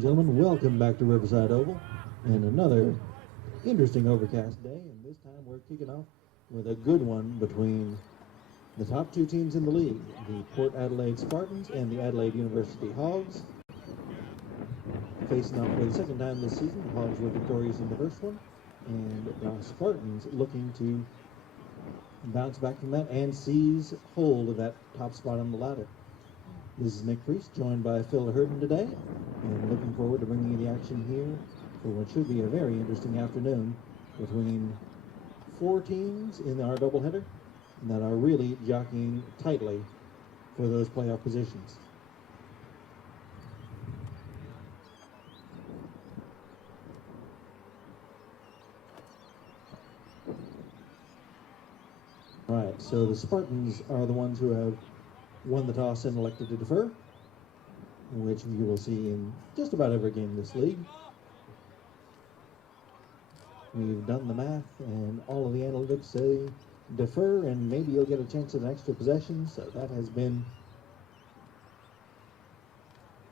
Gentlemen, welcome back to Riverside Oval and another interesting overcast day, and this time we're kicking off with a good one between the top two teams in the league, the Port Adelaide Spartans and the Adelaide University Hogs. Facing off for the second time this season, the Hogs were victorious in the first one, and the Spartans looking to bounce back from that and seize hold of that top spot on the ladder. This is Nick Priest, joined by Phil Herden today, and looking forward to bringing you the action here for what should be a very interesting afternoon between four teams in our doubleheader that are really jockeying tightly for those playoff positions. Right, so the Spartans are the ones who have won the toss and elected to defer, which you will see in just about every game in this league. We've done the math, and all of the analytics say defer, and maybe you'll get a chance at an extra possession, so that has been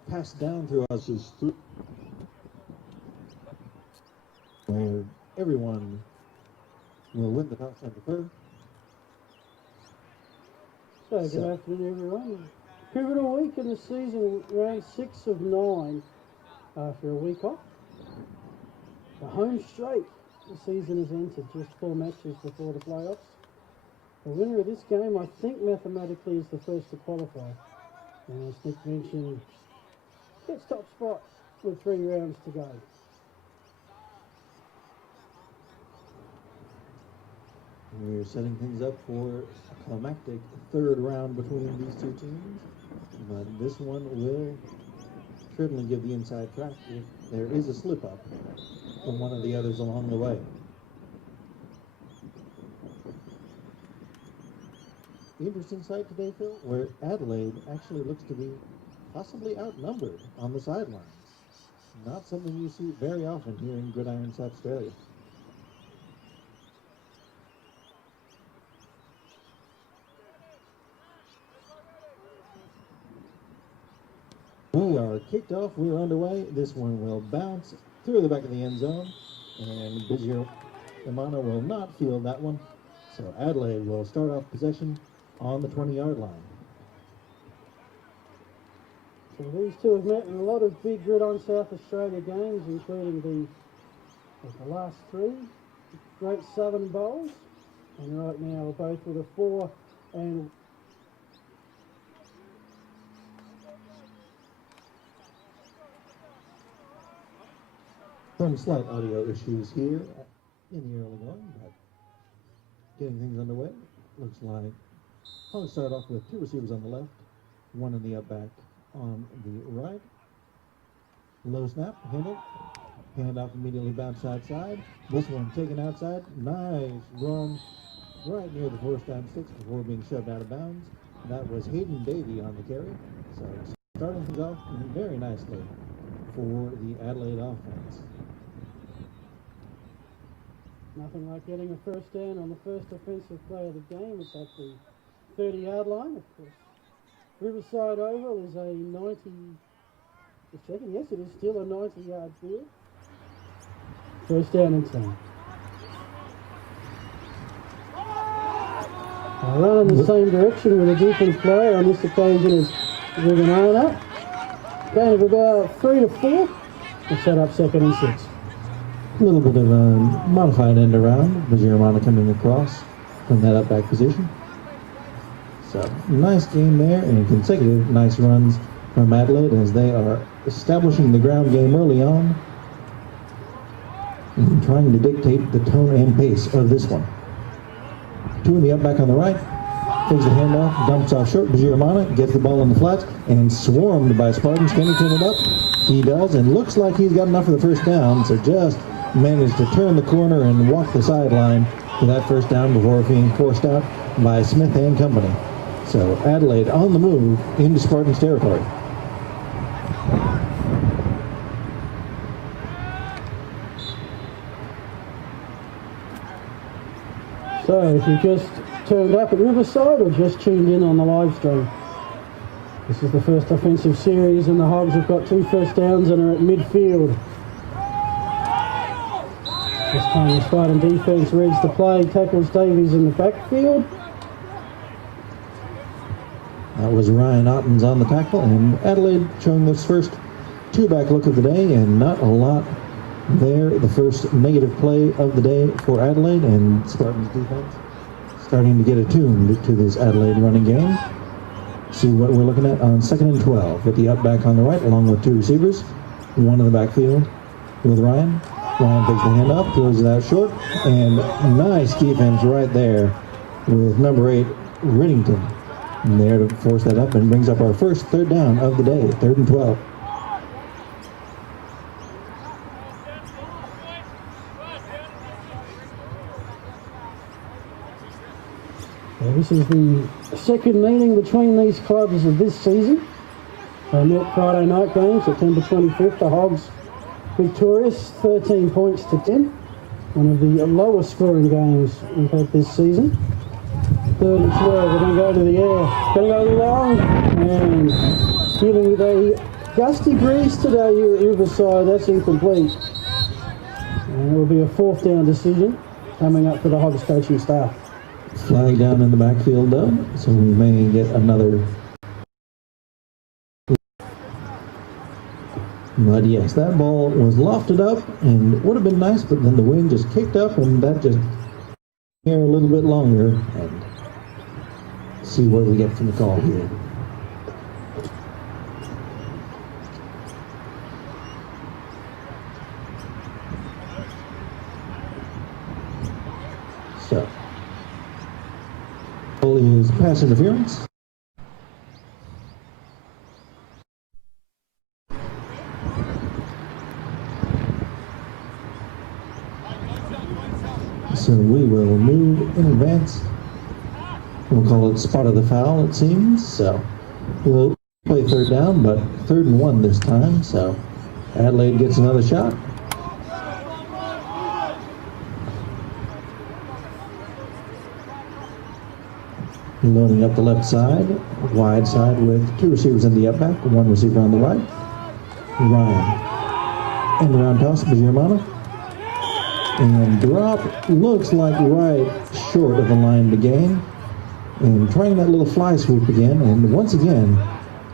passed down through us where everyone will win the toss and defer. So, good afternoon, everyone. Pivotal week in the season, round 6 of 9 after a week off. The home straight, the season has entered, just 4 matches before the playoffs. The winner of this game, I think mathematically, is the first to qualify. And as Nick mentioned, gets top spot with 3 rounds to go. We're setting things up for a climactic third round between these two teams, but this one will certainly give the inside track if there is a slip-up from one of the others along the way. Interesting sight today, Phil, where Adelaide actually looks to be possibly outnumbered on the sidelines. Not something you see very often here in Gridiron, South Australia. We are kicked off, we're underway. This one will bounce through the back of the end zone, and Bizio Imano will not field that one. So Adelaide will start off possession on the 20-yard line. So these two have met in a lot of big Gridiron South Australia games, including the last 3 Great Southern Bowls. And right now both with a 4 and some slight audio issues here in the early going, but getting things underway. Looks like I'll start off with 2 receivers on the left, 1 in the up back on the right. Low snap, handle, Hand off immediately bounced outside. This one taken outside. Nice run right near the first down sticks before being shoved out of bounds. That was Hayden Davey on the carry. So starting things off very nicely for the Adelaide offense. Nothing like getting a first down on the first offensive play of the game. It's at the 30-yard line, of course. Riverside Oval is a 90, just checking, yes it is still a 90-yard field. First down and 10. I run in the same direction with a different player on this occasion as Gridiron. Gain of about 3 to 4. We'll set up 2nd and 6. A little bit of a modified end around. Gridiron coming across from that up back position. So nice game there and consecutive nice runs from Adelaide as they are establishing the ground game early on and trying to dictate the tone and pace of this one. 2 in the up back on the right. Takes the handoff, dumps off short. Gridiron gets the ball in the flats and swarmed by Spartans. Can he turn it up? He does, and looks like he's got enough for the first down, so just managed to turn the corner and walk the sideline for that first down before being forced out by Smith and company. So Adelaide on the move into Spartans territory. So if you just turned up at Riverside or just tuned in on the live stream, this is the first offensive series and the Hogs have got 2 first downs and are at midfield. This time the Spartan defense reads the play, tackles Davies in the backfield. That was Ryan Ottens on the tackle, and Adelaide showing this first 2-back look of the day, and not a lot there. The first negative play of the day for Adelaide, and Spartans defense starting to get attuned to this Adelaide running game. See what we're looking at on 2nd and 12 with the up back on the right, along with 2 receivers, 1 in the backfield with Ryan. Ryan takes the handoff, throws it out short, and nice defense right there with number 8, Riddington, and there to force that up and brings up our first 3rd down of the day, 3rd and 12. Well, this is the second meeting between these clubs of this season. They met Friday night game, September 25th. The Hogs victorious, 13 points to 10. One of the lowest scoring games we've had this season. 3rd and 12, they're going to go to the air. Going to go long, and dealing with a gusty breeze today here at Riverside. That's incomplete. And it will be a 4th down decision coming up for the Hogs coaching staff. Flag down in the backfield though, so we may get another. But yes, that ball was lofted up and would have been nice, but then the wind just kicked up and that just here a little bit longer and see what we get from the call here. So, is pass interference. So we will move in advance. We'll call it spot of the foul, it seems. So we'll play 3rd down, but 3rd and 1 this time. So Adelaide gets another shot. Loading up the left side, wide side with 2 receivers in the up back, 1 receiver on the right. Ryan. And around toss, Gridiron. And drop looks like right short of the line to gain. And trying that little fly sweep again. And once again,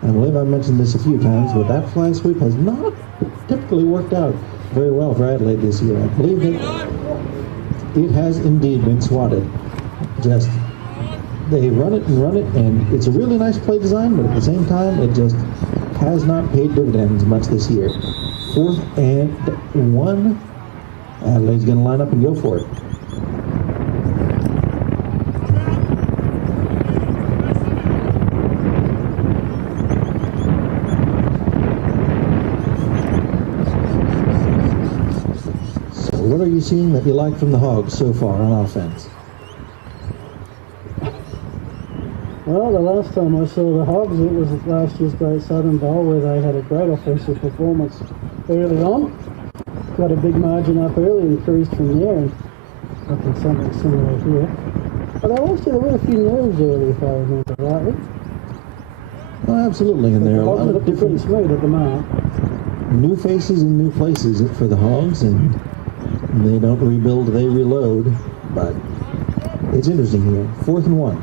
I believe I mentioned this a few times, but that fly sweep has not typically worked out very well for Adelaide this year. I believe that it has indeed been swatted. Just they run it, and it's a really nice play design, but at the same time, it just has not paid dividends much this year. 4th and 1. Adelaide's going to line up and go for it. what are you seeing that you like from the Hogs so far on offense? Well, the last time I saw the Hogs, it was at last year's Great Southern Bowl, where they had a great offensive performance early on. Got a big margin up early and cruised from there, and looking something similar here. But there were a few nerves early, if I remember rightly. Oh, absolutely, and there are a lot of pretty different smooth at the moment. new faces and new places for the Hogs, and they don't rebuild, they reload. But it's interesting here. 4th and 1.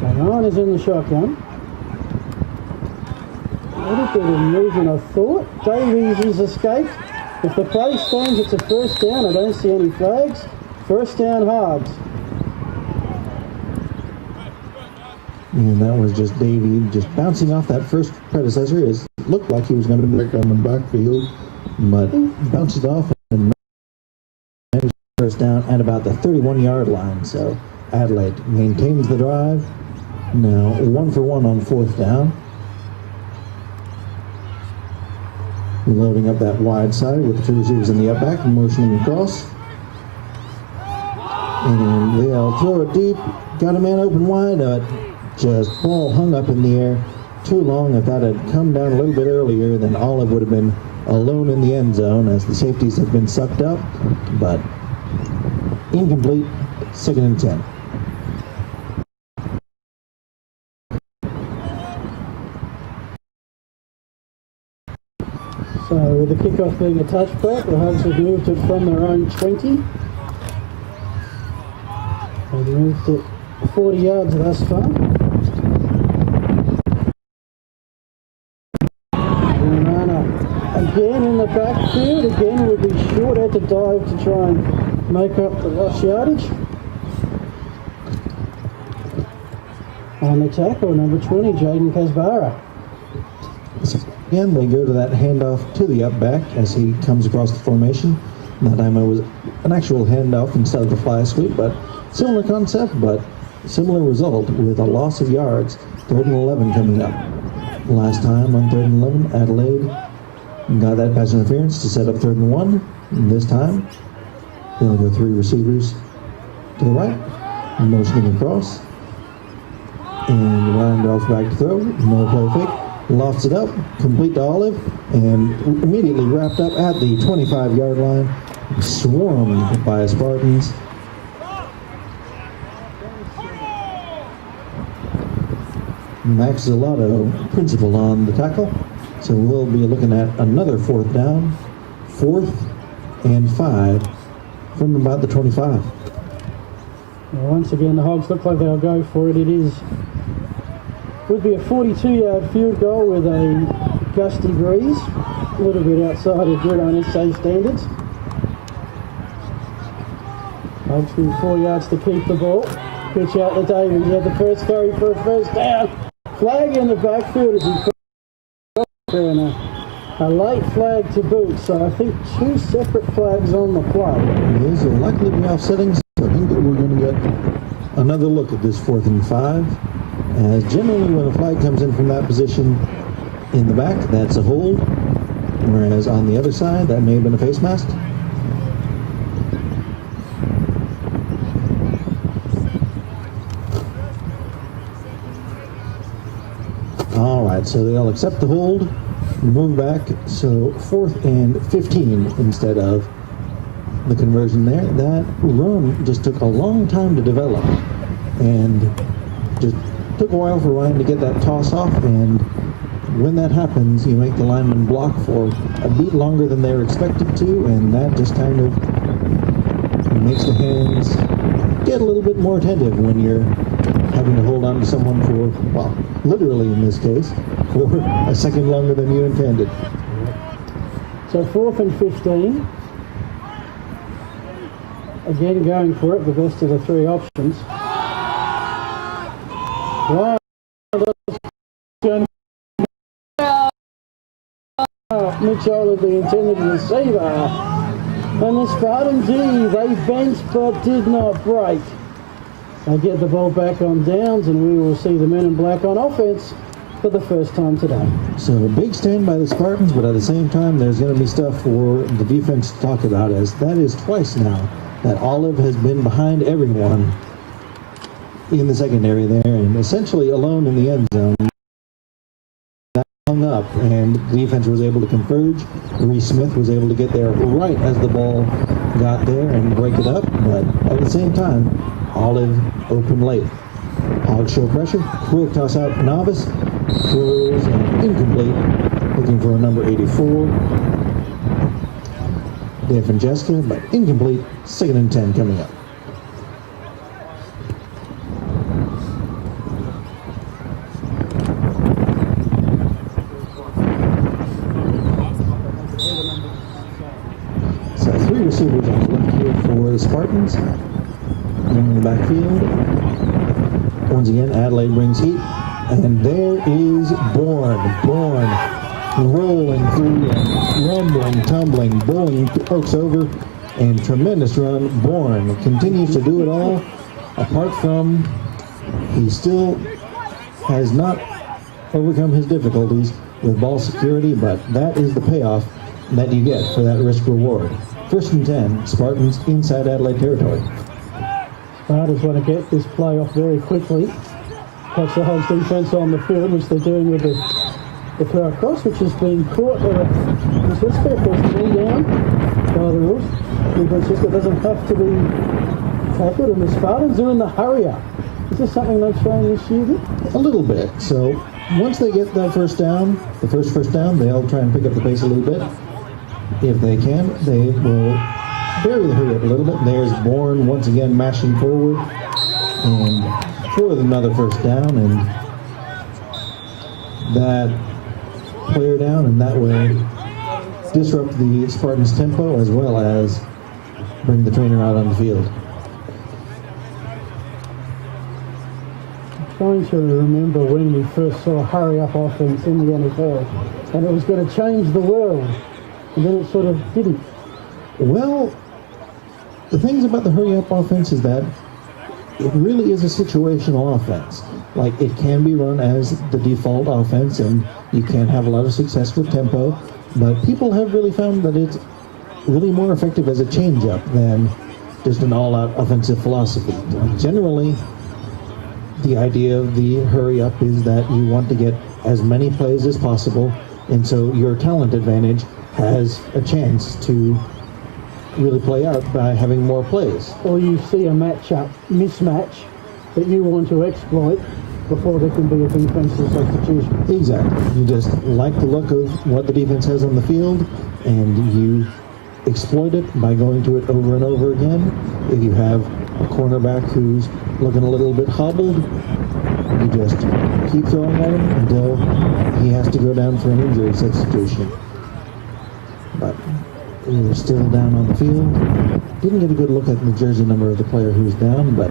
So Ryan is in the shotgun. A little bit of movement, I thought. Davies has escaped. If the play stands, it's a first down. I don't see any flags. First down, Hogs. And that was just Davey just bouncing off that first predecessor. It looked like he was going to be back on the backfield, but bounced it off and managed first down at about the 31-yard line. So Adelaide maintains the drive. Now 1 for 1 on 4th down. Loading up that wide side with the 2 receivers in the up back, motioning across. And they'll throw it deep. Got a man open wide. Just ball hung up in the air too long. If that had come down a little bit earlier, then Olive would have been alone in the end zone as the safeties have been sucked up. But incomplete, 2nd and 10. So with the kickoff being a touchback, the Hogs have moved it from their own 20. They've moved it 40 yards thus far. Again in the backfield, again would be short, had to dive to try and make up the lost yardage. On the tackle, number 20, Jaden Casbara. So again, they go to that handoff to the up back as he comes across the formation. That time it was an actual handoff instead of the fly sweep, but similar concept, but similar result with a loss of yards. 3rd and 11 coming up. Last time on 3rd and 11, Adelaide got that pass interference to set up 3rd and 1. And this time, they'll go 3 receivers to the right, motioning across. And Ryan drops back to throw. No play fake. Lofts it up, complete to Olive, and immediately wrapped up at the 25-yard line. Swarmed by Spartans. Max Zelato, principal on the tackle. So we'll be looking at another 4th down, 4th and 5 from about the 25. Well, once again, the Hogs look like they'll go for it. Would be a 42-yard field goal with a gusty breeze, a little bit outside of Gridiron SA standards. Hogs with 4 yards to keep the ball. Pitch out to Davies. He had the first carry for a first down. Flag in the backfield as he and a late flag to boot. So I think 2 separate flags on the play. These will likely be offsetting, so I think that we're going to get another look at this 4th and 5. As generally when a flag comes in from that position in the back, that's a hold. Whereas on the other side, that may have been a face mask. All right, so they'll accept the hold, move back. So 4th and 15 instead of the conversion there. That run just took a long time to develop and just took a while for Ryan to get that toss off, and when that happens, you make the lineman block for a beat longer than they're expected to, and that just kind of makes the hands get a little bit more attentive when you're having to hold on to someone for, well, literally in this case, for a second longer than you intended. So 4th and 15. Again going for it, the best of the 3 options. Wow. Mitch Olive, the intended receiver. And the Spartans, they bent but did not break. They get the ball back on downs, and we will see the men in black on offense for the first time today. So a big stand by the Spartans, but at the same time, there's going to be stuff for the defense to talk about, as that is twice now that Olive has been behind everyone in the secondary there and essentially alone in the end zone. That hung up, and the defense was able to converge. Reese Smith was able to get there right as the ball got there and break it up, but at the same time, Olive opened late. Hogs show pressure, quick toss out novice, throws and incomplete, looking for a number 84. Dave and Jessica, but incomplete, 2nd and 10 coming up. So 3 receivers on the left here for the Spartans. In the backfield. Once again, Adelaide brings heat. And there is Bourne, rolling through and rumbling, tumbling, bowling folks over, and tremendous run. Bourne continues to do it all, apart from he still has not overcome his difficulties with ball security, but that is the payoff that you get for that risk reward. 1st and 10, Spartans inside Adelaide territory. Spartans want to get this play off very quickly. Catch the Hogs defence on the field, which they're doing with the throw across, which has been caught. Francisco puts the ball down by the rules. And Francisco doesn't have to be tackled, and the Spartans are in the hurry up. Is this something they've shown this year? A little bit. So once they get that first down, the first down, they'll try and pick up the pace a little bit. If they can, they will bury the hurry up a little bit. There's Bourne once again mashing forward and for another first down, and that player down, and that way disrupt the Spartans' tempo as well as bring the trainer out on the field. I'm trying to remember when we first saw hurry-up offense in the NFL, and it was going to change the world, and then it sort of didn't. Well, the things about the hurry-up offense is that it really is a situational offense. Like, it can be run as the default offense, and you can have a lot of success with tempo, but people have really found that it's really more effective as a change-up than just an all-out offensive philosophy. Generally, the idea of the hurry-up is that you want to get as many plays as possible, and so your talent advantage has a chance to really play out by having more plays. Or you see a mismatch that you want to exploit before there can be a defensive substitution. Exactly. You just like the look of what the defense has on the field, and you exploit it by going to it over and over again. If you have a cornerback who's looking a little bit hobbled, you just keep throwing at him until he has to go down for an injury substitution. But we're still down on the field. Didn't get a good look at the jersey number of the player who's down, but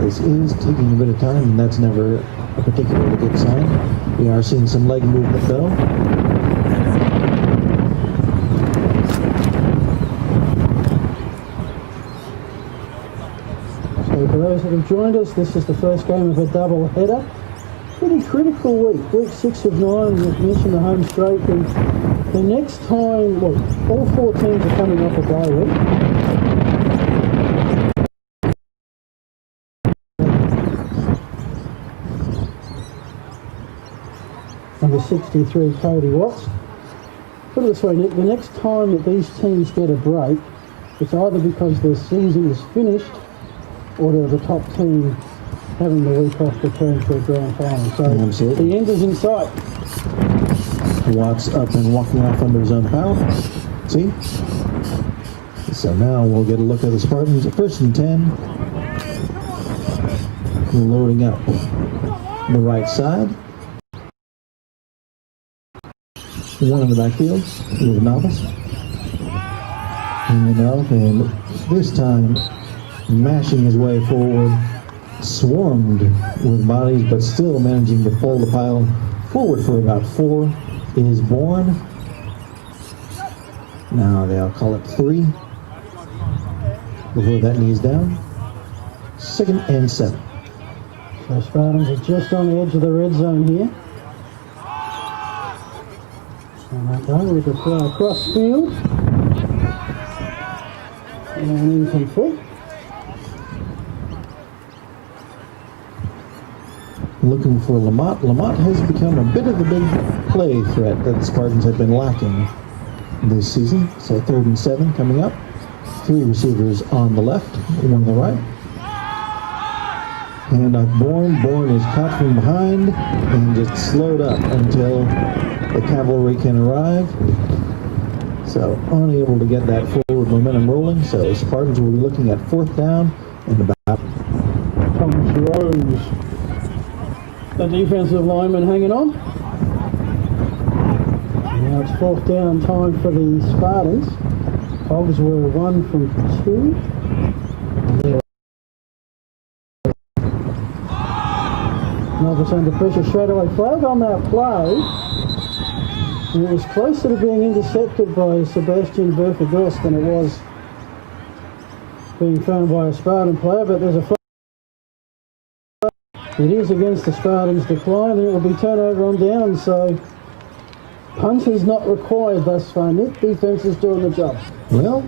this is taking a bit of time, and that's never a particularly good sign. We are seeing some leg movement, though. So for those that have joined us, this is the first game of a double header. Pretty critical week 6 of 9. We've mentioned the home straight, and the next time, well, all 4 teams are coming off a bye week. Number 63, Cody Watts. Put it this way, Nick, the next time that these teams get a break, it's either because their season is finished or they're the top team having the week off to turn for a grand final. So absolutely. The end is in sight. Watts up and walking off under his own foul. See? So now we'll get a look at the Spartans at 1st and 10. Loading up the right side. One in the backfield with a novice. And up, and this time mashing his way forward, swarmed with bodies, but still managing to pull the pile forward for about 4 is Bourne. Now they'll call it 3 before that knee's down. 2nd and 7. So Spartans are just on the edge of the red zone here. And okay, with the throw across field. And incomplete. Looking for Lamont. Lamont has become a bit of a big play threat that the Spartans have been lacking this season. So 3rd and 7 coming up. 3 receivers on the left, 1 on the right. And Bourne is caught from behind and just slowed up until the cavalry can arrive. So unable to get that forward momentum rolling. So Spartans will be looking at 4th down and about. Thomas Rose, the defensive lineman, hanging on. Now it's 4th down time for the Spartans. Hogs were 1 from 2. Novice under pressure, straightaway flag on that play. And it was closer to being intercepted by Sebastian Berfagost than it was being thrown by a Spartan player, but there's a flag. It is against the Spartans' decline, and it will be turnover on down, so punt is not required thus far. Nick, defense is doing the job. Well,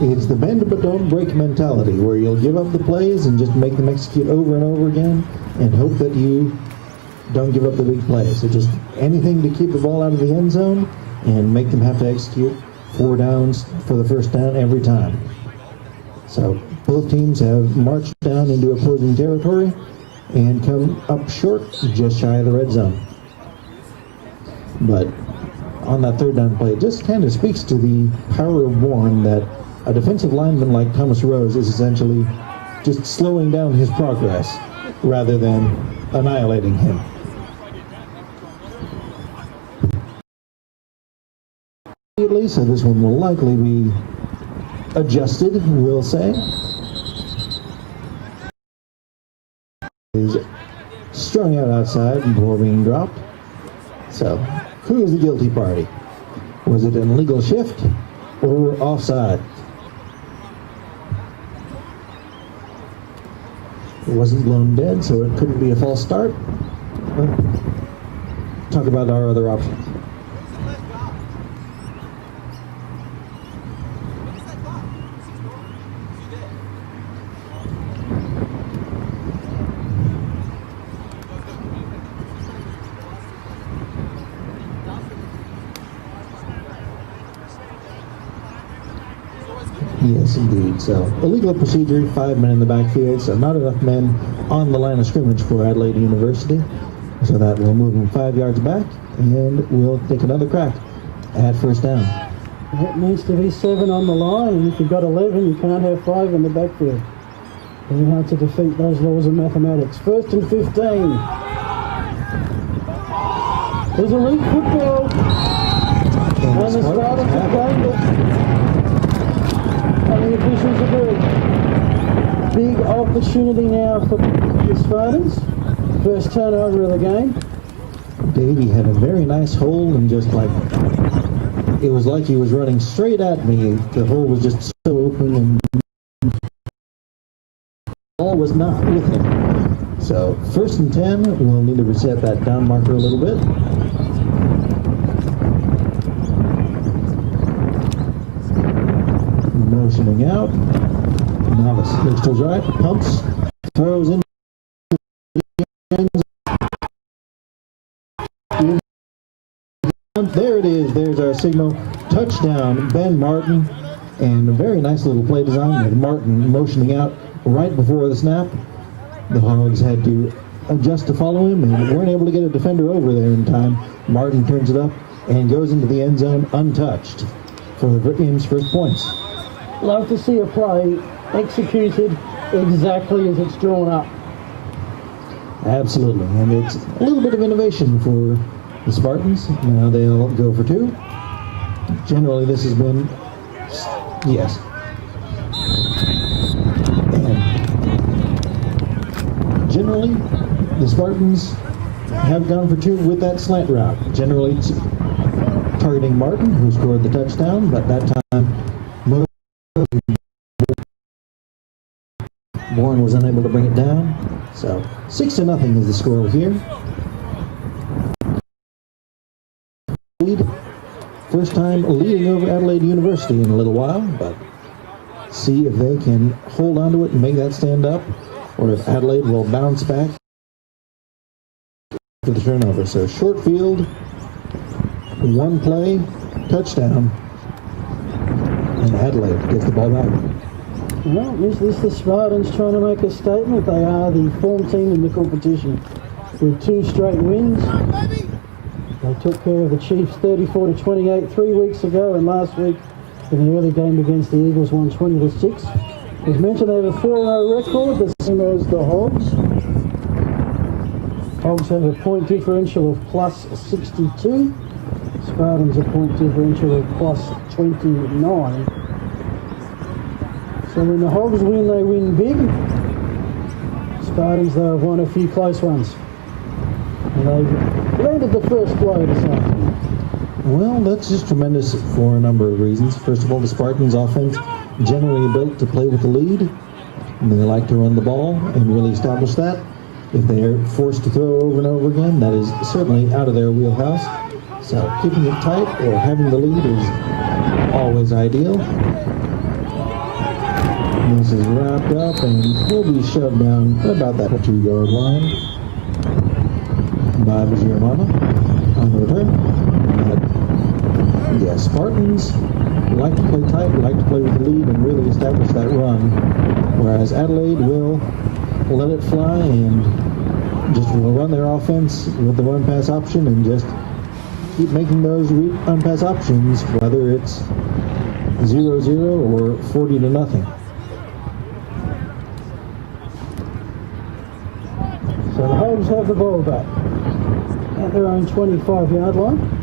it's the bend but don't break mentality, where you'll give up the plays and just make them execute over and over again and hope that you don't give up the big plays. So just anything to keep the ball out of the end zone and make them have to execute 4 downs for the 1st down every time. So both teams have marched down into opposing territory and come up short, just shy of the red zone. But on that 3rd down play, it just kind of speaks to the power of Bourne that a defensive lineman like Thomas Rose is essentially just slowing down his progress rather than annihilating him. So this one will likely be adjusted, we'll say. Is strung out outside before being dropped. So, who is the guilty party? Was it an illegal shift or offside? It wasn't blown dead, so it couldn't be a false start. Talk about our other options. Yes, indeed. So, illegal procedure, 5 men in the backfield, so not enough men on the line of scrimmage for Adelaide University. So that will move them 5 yards back, and we'll take another crack at 1st down. It needs to be 7 on the line, and if you've got 11, you can't have 5 in the backfield. Very hard to defeat those laws of mathematics. 1st and 15. There's elite football. And the Spartans have gained it. And the officials agree. Big opportunity now for the Spartans. 1st turnover of the game. Davey had a very nice hole, and just like, it was like he was running straight at me. The hole was just so open, and the ball was not with him. So 1st and 10, we'll need to reset that down marker a little bit. Motioning out. Novice looks to his right, pumps, throws in. There it is. There's our signal. Touchdown, Ben Martin. And a very nice little play design with Martin motioning out right before the snap. The Hogs had to adjust to follow him and weren't able to get a defender over there in time. Martin turns it up and goes into the end zone untouched for the team's 1st points. Love to see a play executed exactly as it's drawn up. Absolutely, and it's a little bit of innovation for the Spartans. Now they'll go for 2. Generally, this has been, yes. And generally, the Spartans have gone for 2 with that slant route. Generally, it's targeting Martin, who scored the touchdown, but that time, Bourne was unable to bring it down. So 6-0 is the score here. lead. First time leading over Adelaide University in a little while, but see if they can hold on to it and make that stand up, or if Adelaide will bounce back for the turnover. So short field, one play, touchdown, and Adelaide gets the ball back. Well, is this the Spartans trying to make a statement? They are the form team in the competition with 2 straight wins. They took care of the Chiefs 34-28 3 weeks ago, and last week in the early game against the Eagles won 20-6. As mentioned, they have a 4-0 record, the same as the Hogs. Hogs have a point differential of plus 62. Spartans a point differential of plus 29. So when the Hogs win, they win big. Spartans, though, have won a few close ones. And they've landed the first blow this afternoon. Well, that's just tremendous for a number of reasons. First of all, the Spartans' offense generally built to play with the lead, and they like to run the ball and really establish that. If they are forced to throw over and over again, that is certainly out of their wheelhouse. So keeping it tight or having the lead is always ideal. This is wrapped up and will be shoved down about that 2-yard line by Gridiron on the return. But yeah, Spartans like to play tight, like to play with the lead and really establish that run, whereas Adelaide will let it fly and just will run their offense with the run-pass option and just keep making those run-pass options, whether it's 0-0 or 40-0. So the Hogs have the ball back at their own 25-yard line.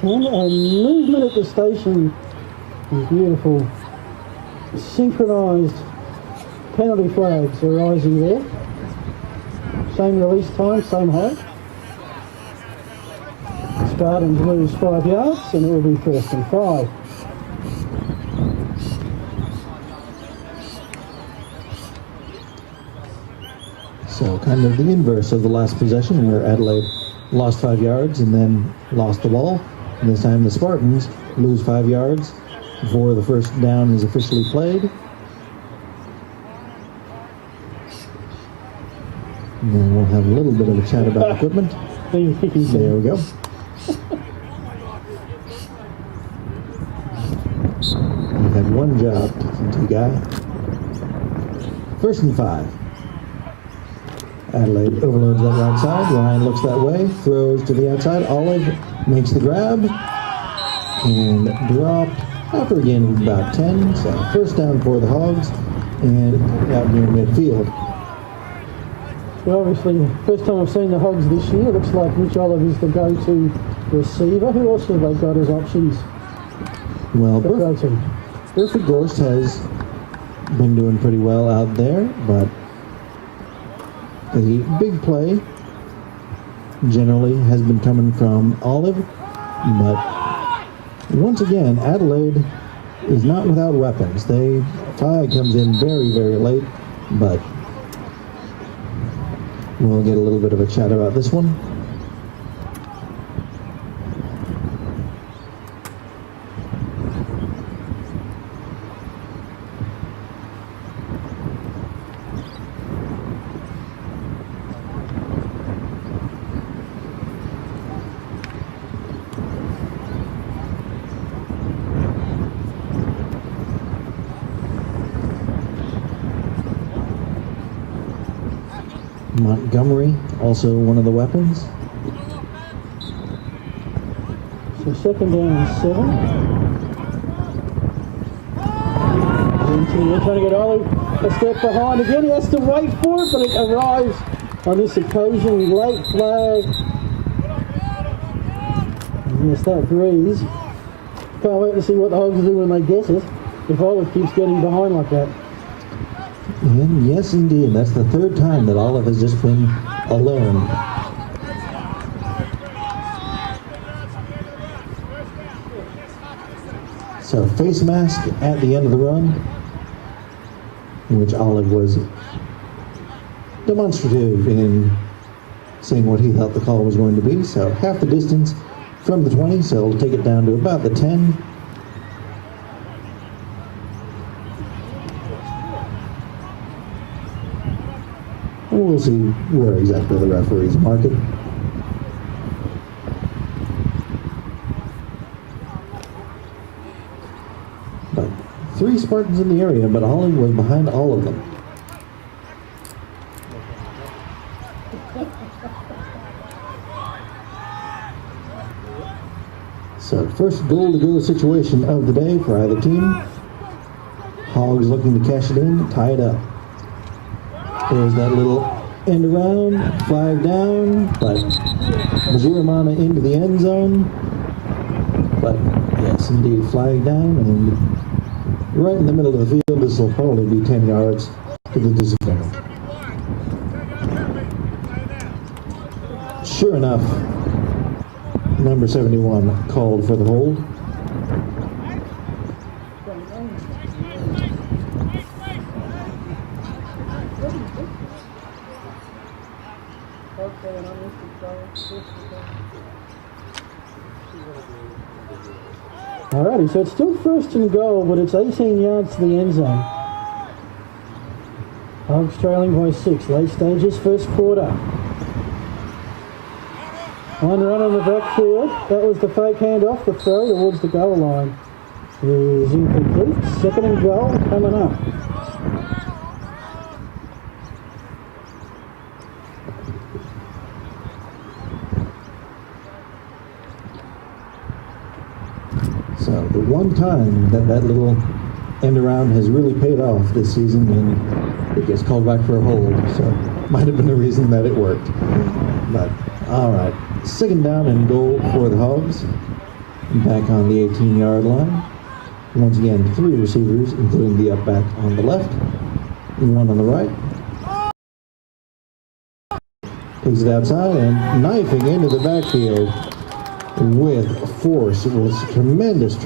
10, and movement at the station is beautiful. Synchronised penalty flags are rising there. Same release time, same height. Spartans lose 5 yards and it will be 1st and 5. So kind of the inverse of the last possession where Adelaide lost 5 yards and then lost the ball. And this time the Spartans lose 5 yards before the first down is officially played. And then we'll have a little bit of a chat about equipment. There we go. You had one job, two guy. 1st and 5. Adelaide overloads that right side. Ryan looks that way, throws to the outside. Olive makes the grab and dropped after a gain of about 10. So 1st down for the Hogs and out near midfield. Well, obviously, first time I've seen the Hogs this year. Looks like Rich Olive is the go-to receiver. Who else have they got as options? Well, Burford Gorst has been doing pretty well out there, but the big play generally has been coming from Olive. But once again, Adelaide is not without weapons. Flag comes in very, very late, but we'll get a little bit of a chat about this one. Montgomery, also one of the weapons. So 2nd down and 7. They're trying to get Olive a step behind again. He has to wait for it, but it arrives on this occasion. Late flag. Yes, that agrees. Can't wait to see what the Hogs do when they get it. If Olive keeps getting behind like that. And yes, indeed. That's the 3rd time that Olive has just been alone. So face mask at the end of the run, in which Olive was demonstrative in saying what he thought the call was going to be. So half the distance from the 20, so we'll take it down to about the 10. And we'll see where exactly the referees mark it. But 3 Spartans in the area, but Holly was behind all of them. So first goal-to-go situation of the day for either team. Hogs looking to cash it in, tie it up. There's that little end around, flag down, but Mazuramana into the end zone. But yes, indeed, flag down, and right in the middle of the field, this will probably be 10 yards to the disadvantage. Sure enough, number 71 called for the hold. Alrighty, so it's still first and goal, but it's 18 yards to the end zone. Hogs trailing by 6, late stages, first quarter. One run on the backfield. That was the fake handoff. The throw towards the goal line is incomplete. Second and goal coming up. So the one time that little end around has really paid off this season, and it gets called back for a hold. So might have been the reason that it worked. But all right. Second down and goal for the Hogs. Back on the 18-yard line. Once again, 3 receivers, including the up back on the left, and 1 on the right. Takes it outside and knifing into the backfield with force. It was tremendous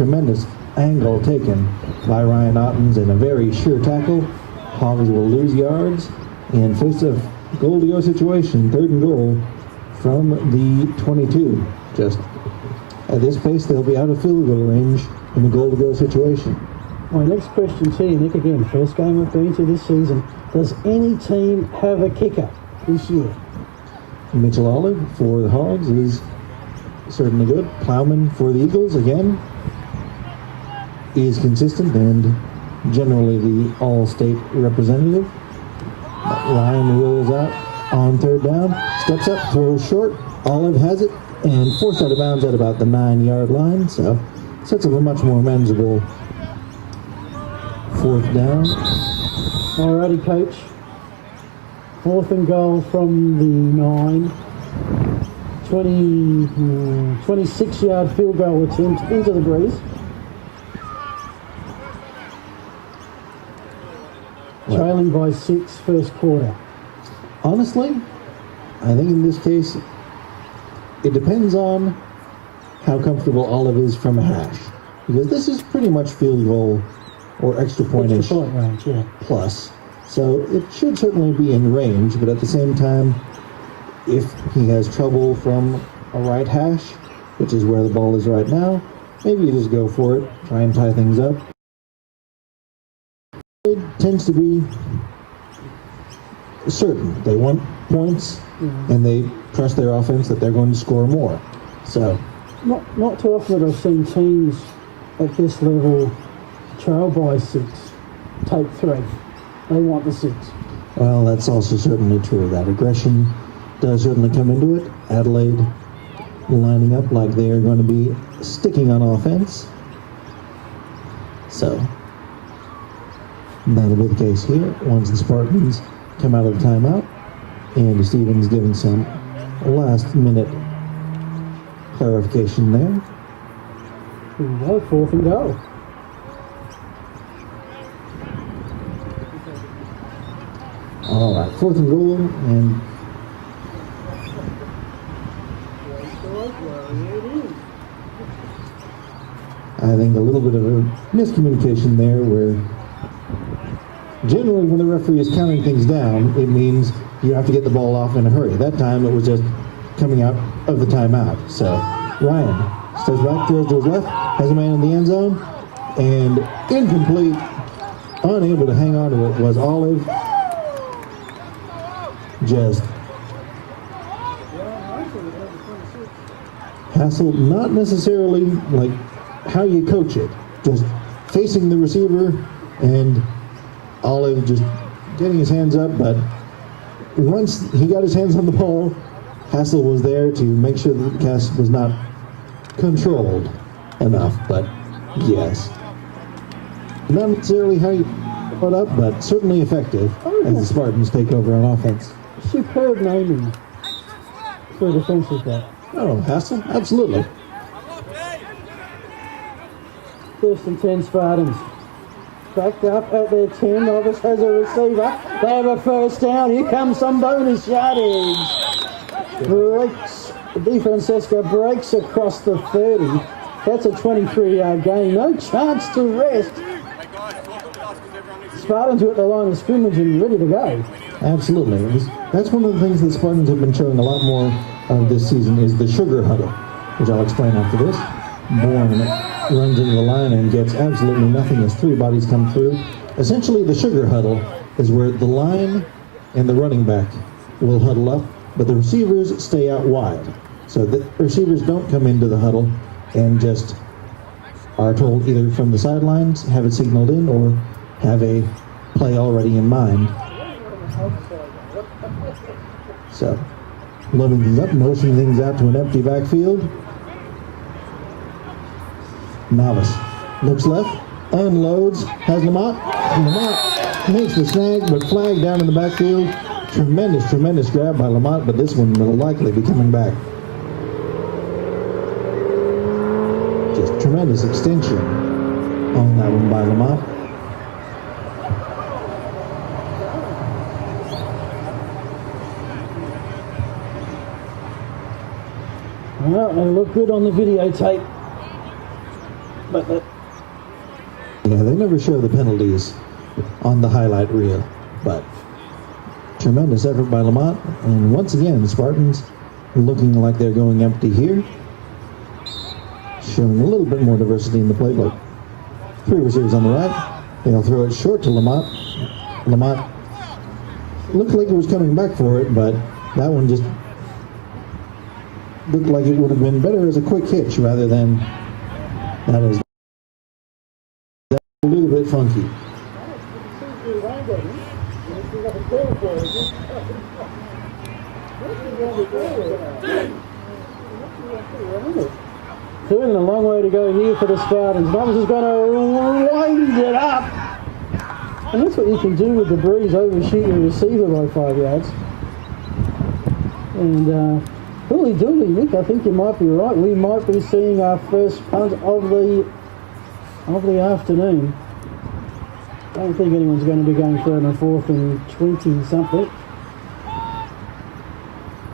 angle taken by Ryan Ottens and a very sure tackle. Hogs will lose yards and face a goal-to-go situation, 3rd and goal from the 22. Just at this pace, they'll be out of field goal range in the goal-to-go situation. My next question to you, Nick, again, first game we've been to this season. Does any team have a kicker this year? Mitchell Olive for the Hogs is certainly good. Plowman for the Eagles, again, is consistent and generally the all-state representative. Ryan rolls out on 3rd down, steps up, throws short. Olive has it and forced out of bounds at about the 9-yard line, so sets up a much more manageable 4th down. Alrighty, coach. 4th and goal from the 9. 26-yard field goal attempt into the breeze. Trailing by 6, first quarter. Honestly, I think in this case, it depends on how comfortable Olive is from a hash. Because this is pretty much field goal or extra point-ish range, yeah. Plus. So it should certainly be in range, but at the same time, if he has trouble from a right hash, which is where the ball is right now, maybe you just go for it, try and tie things up. It tends to be certain. They want points, and they trust their offense that they're going to score more. So, not too often that I've seen teams at this level trail by 6, take 3. They want the 6. Well, that's also certainly true. That aggression does certainly come into it. Adelaide lining up like they are going to be sticking on offense. So, that'll be the case here once the Spartans come out of the timeout. And Stevens giving some last-minute clarification there. Here we go, 4th and goal. All right, 4th and goal, and I think a little bit of a miscommunication there where generally when the referee is counting things down, it means you have to get the ball off in a hurry. That time it was just coming out of the timeout. So Ryan steps back, throws to his left, has a man in the end zone, and incomplete. Unable to hang on to it was Olive. Just Hassel, not necessarily like how you coach it, just facing the receiver and Olive just getting his hands up, but once he got his hands on the ball, Hassel was there to make sure that the cast was not controlled enough, but yes. Not necessarily how you put up, but certainly effective as the Spartans take over on offense. Superb naming for a defensive back. Oh, Hassel? Absolutely. 1st and 10 Spartans. Backed up at their 10. Novice has a receiver. They have a first down. Here comes some bonus yardage. Breaks. Di Francesca breaks across the 30. That's a 23-yard gain. No chance to rest. Spartans are at the line of scrimmage and ready to go. Absolutely. That's one of the things that Spartans have been showing a lot more of this season is the sugar huddle, which I'll explain after this. Bourne runs into the line and gets absolutely nothing as 3 bodies come through. Essentially, the sugar huddle is where the line and the running back will huddle up, but the receivers stay out wide. So the receivers don't come into the huddle and just are told either from the sidelines, have it signaled in, or have a play already in mind. So, loading things up, motioning things out to an empty backfield. Novice looks left, unloads, has Lamont. Lamont makes the snag, but flag down in the backfield. Tremendous grab by Lamont, but this one will likely be coming back. Just tremendous extension on that one by Lamont. Well, they look good on the videotape. But yeah, they never show the penalties on the highlight reel, but tremendous effort by Lamont. And once again, the Spartans looking like they're going empty here. Showing a little bit more diversity in the playbook. 3 receivers on the right. They'll throw it short to Lamont. Lamont looked like it was coming back for it, but that one just looked like it would have been better as a quick hitch rather than that was a little bit funky. Doing a long way to go here for the Spartans. Novice is going to wind it up. And that's what you can do with the breeze, overshoot your receiver by 5 yards. And holy dooly, Nick, I think you might be right. We might be seeing our first punt of the afternoon. I don't think anyone's going to be going for a 4th and 20 something.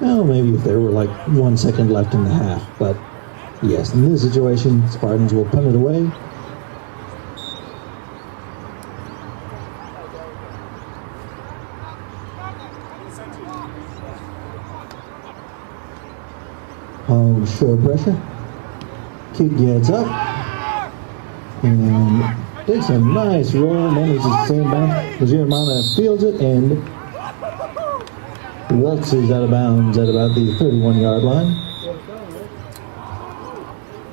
Well, maybe if there were like 1 second left in the half, but yes, in this situation, Spartans will punt it away. Home show pressure. Kick gets up and takes a nice roll, manages to stay in bounds. Gridiron fields it and waltzes out of bounds at about the 31-yard line.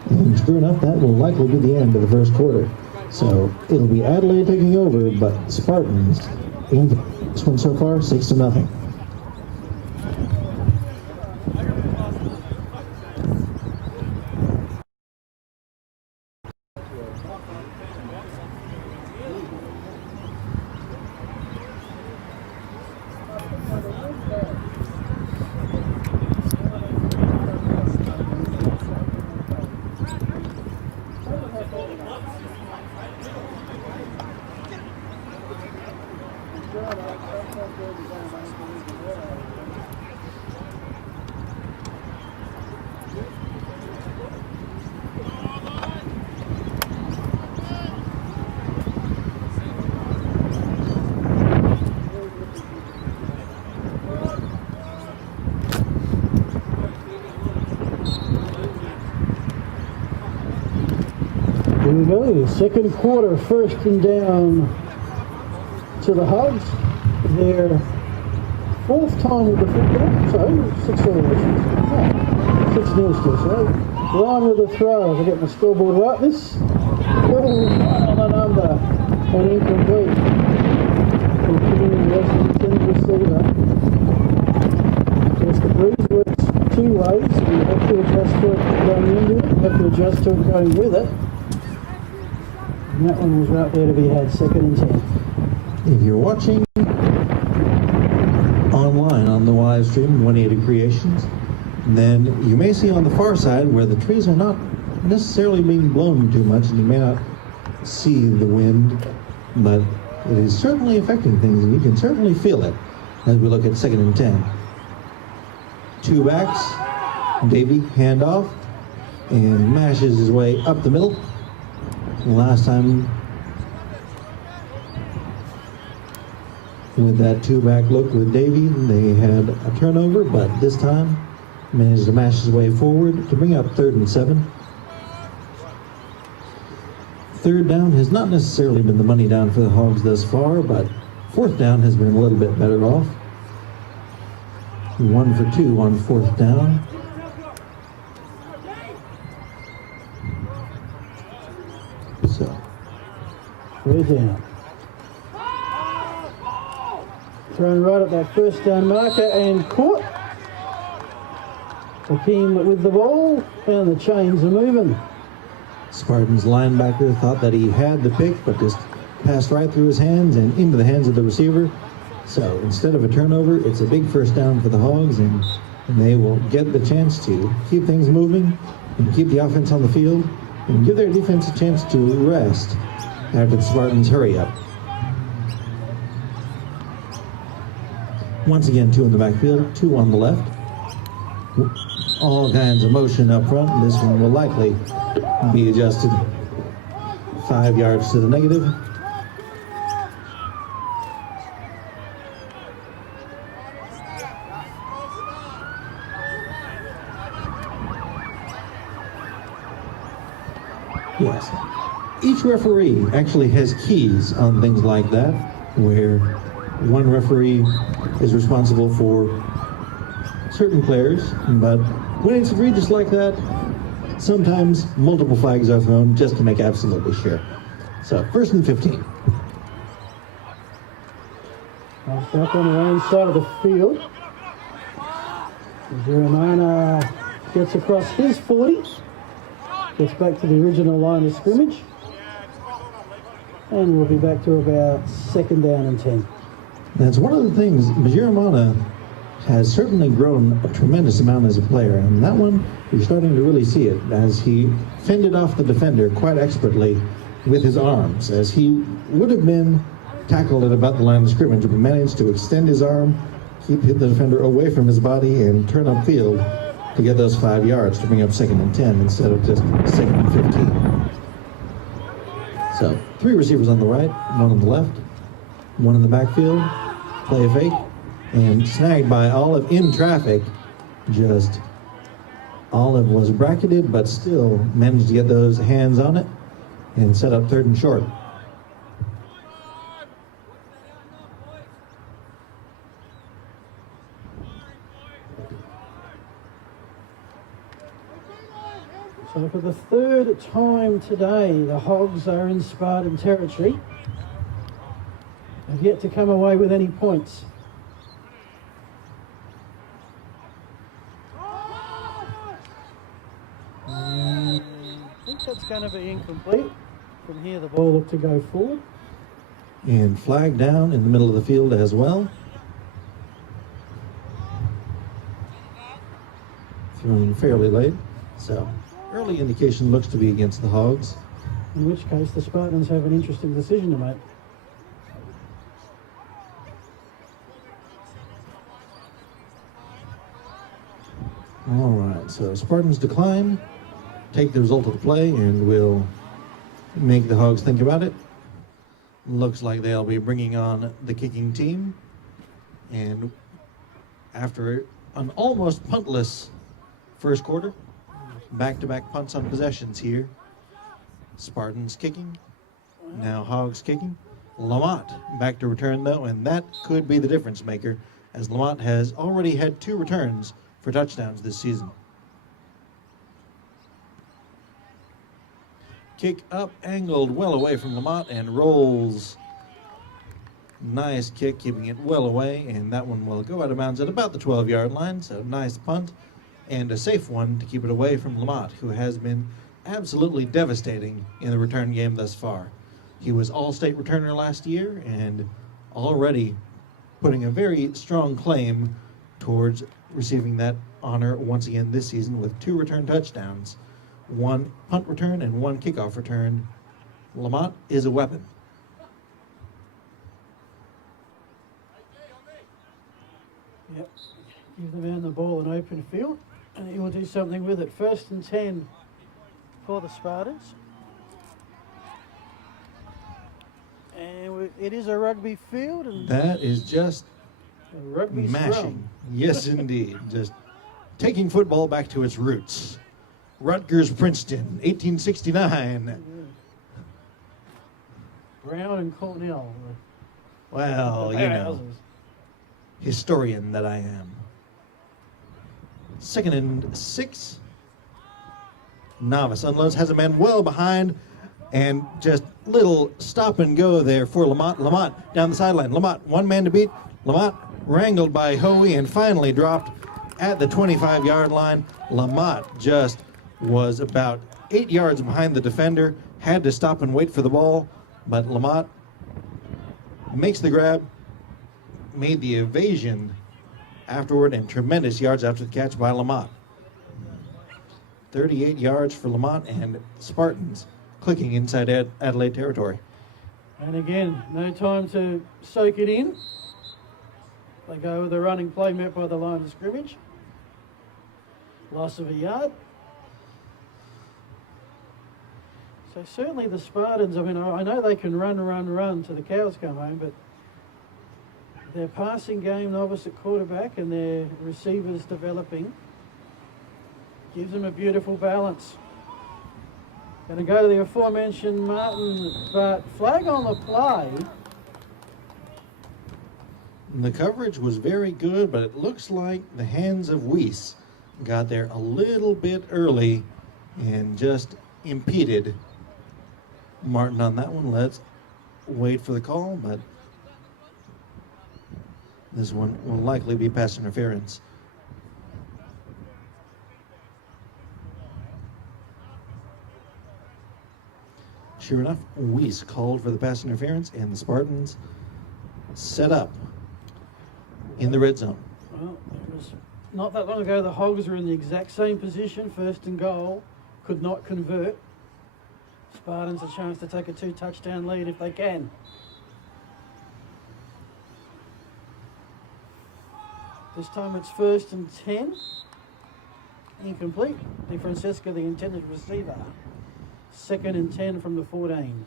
And sure enough, that will likely be the end of the first quarter. So it'll be Adelaide taking over, but Spartans in this one so far, 6-0. Here we go. Second quarter, first and down to the Hogs. Their fourth time with the football. So 6-0 still. So line with the throw. If I get my scoreboard right, this ball right on the number and incomplete. Continuing the rest of the intended receiver. Yes, the breeze works two ways. You have to adjust to it going into it. You have to adjust to it going with it. And that one was right there to be had, 2nd and 10. If you're watching online on the live stream, 180 Creations, then you may see on the far side where the trees are not necessarily being blown too much, and you may not see the wind, but it is certainly affecting things, and you can certainly feel it as we look at 2nd and 10. Two backs, Davey, handoff, and mashes his way up the middle. Last time with that two-back look with Davey, they had a turnover, but this time managed to mash his way forward to bring up 3rd and 7. Third down has not necessarily been the money down for the Hogs thus far, but 4th down has been a little bit better off. 1 for 2 on 4th down. So, Third down. Thrown right at that first down marker and caught. The team with the ball and the chains are moving. Spartans linebacker thought that he had the pick, but just passed right through his hands and into the hands of the receiver. So instead of a turnover, it's a big first down for the Hogs, and they will get the chance to keep things moving and keep the offense on the field and give their defense a chance to rest after the Spartans hurry up. Once again, 2 in the backfield, 2 on the left. All kinds of motion up front, and this one will likely be adjusted 5 yards to the negative. Yes. Each referee actually has keys on things like that, where one referee is responsible for certain players, but when it's egregious like that, sometimes multiple flags are thrown just to make absolutely sure. So, 1st and 15. Back on the right side of the field. Gridiron gets across his 40. Gets back to the original line of scrimmage. And we'll be back to about 2nd down and 10. That's one of the things. Gridiron has certainly grown a tremendous amount as a player, and that one, you're starting to really see it as he fended off the defender quite expertly with his arms, as he would have been tackled at about the line of scrimmage, but managed to extend his arm, keep the defender away from his body, and turn upfield to get those 5 yards to bring up 2nd and 10 instead of just 2nd and 15. So, 3 receivers on the right, 1 on the left, 1 in the backfield, play a fake, and snagged by Olive in traffic. Just Olive was bracketed, but still managed to get those hands on it and set up 3rd and short. So for the 3rd time today, the Hogs are in Spartan territory. Have yet to come away with any points. I think that's going to be incomplete. From here, the ball looked to go forward. And flag down in the middle of the field as well. Thrown fairly late. So, early indication looks to be against the Hogs. In which case, the Spartans have an interesting decision to make. All right, so Spartans decline, take the result of the play, and will make the Hogs think about it. Looks like they'll be bringing on the kicking team. And after an almost puntless first quarter, back-to-back punts on possessions here Spartans kicking. Now Hogs kicking. Lamont back to return, though, and that could be the difference maker, as Lamont has already had 2 returns for touchdowns this season. Kick up, angled well away from Lamont, and rolls. Nice kick, keeping it well away, and that one will go out of bounds at about the 12-yard line, so nice punt, and a safe one to keep it away from Lamont, who has been absolutely devastating in the return game thus far. He was All-State returner last year, and already putting a very strong claim towards receiving that honor once again this season with 2 return touchdowns, 1 punt return and 1 kickoff return. Lamont is a weapon. Yep. Give the man the ball in open field, and he will do something with it. 1st and 10 for the Spartans. And it is a rugby field. And that is just a rugby mashing. Scrum. Yes, indeed. Just taking football back to its roots. Rutgers, Princeton, 1869. Brown and Cornell. Well, you know, historian that I am. 2nd and 6. Novice unloads, has a man well behind, and just little stop and go there for Lamont. Lamont down the sideline. Lamont, 1 man to beat. Lamont wrangled by Hoey and finally dropped at the 25-yard line. Lamont just was about 8 yards behind the defender, had to stop and wait for the ball, but Lamont makes the grab, made the evasion afterward, and tremendous yards after the catch by Lamont. 38 yards for Lamont, and Spartans clicking inside Adelaide territory. And again, no time to soak it in. They go with a running play met by the line of scrimmage. Loss of a yard. So certainly the Spartans, I mean, I know they can run till the cows come home, but their passing game, novice at quarterback, and their receivers developing gives them a beautiful balance. Going to go to the aforementioned Martin, but flag on the play. The coverage was very good, but it looks like the hands of Weiss got there a little bit early and just impeded Martin on that one. Let's wait for the call, but this one will likely be pass interference. Sure enough, Weiss called for the pass interference, and the Spartans set up in the red zone. Well, it was not that long ago the Hogs were in the exact same position, 1st and goal, could not convert. Spartans a chance to take a 2-touchdown lead if they can. This time it's 1st and 10. Incomplete. De Francesca, the intended receiver. 2nd and 10 from the 14.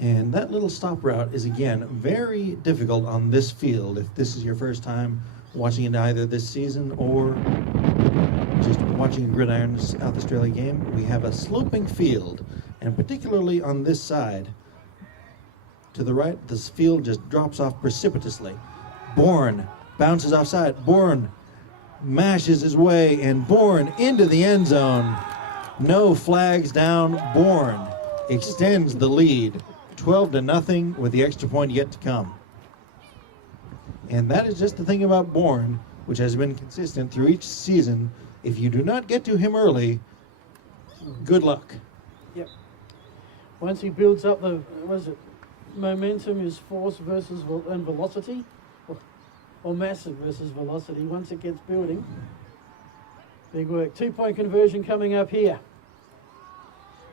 And that little stop route is, again, very difficult on this field. If this is your first time watching it either this season or just watching a Gridiron South Australia game, we have a sloping field, and particularly on this side, to the right, this field just drops off precipitously. Bourne bounces offside. Bourne mashes his way, and Bourne into the end zone. No flags down. Bourne extends the lead, 12-0, with the extra point yet to come. And that is just the thing about Bourne, which has been consistent through each season. If you do not get to him early, good luck. Yep. Once he builds up momentum is force versus and velocity, or massive versus velocity. Once it gets building, big work. 2-point conversion coming up here.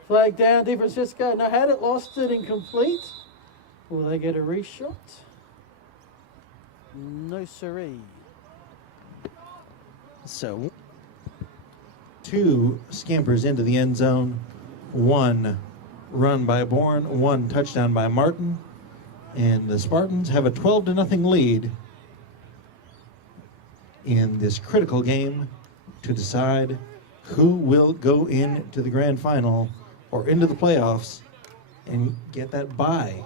Flag down, De Francisco. No, had it, lost it, incomplete. Will they get a reshot? No siree. So, 2 scampers into the end zone, 1 run by Bourne, 1 touchdown by Martin, and the Spartans have a 12-0 lead in this critical game to decide who will go into the grand final or into the playoffs and get that bye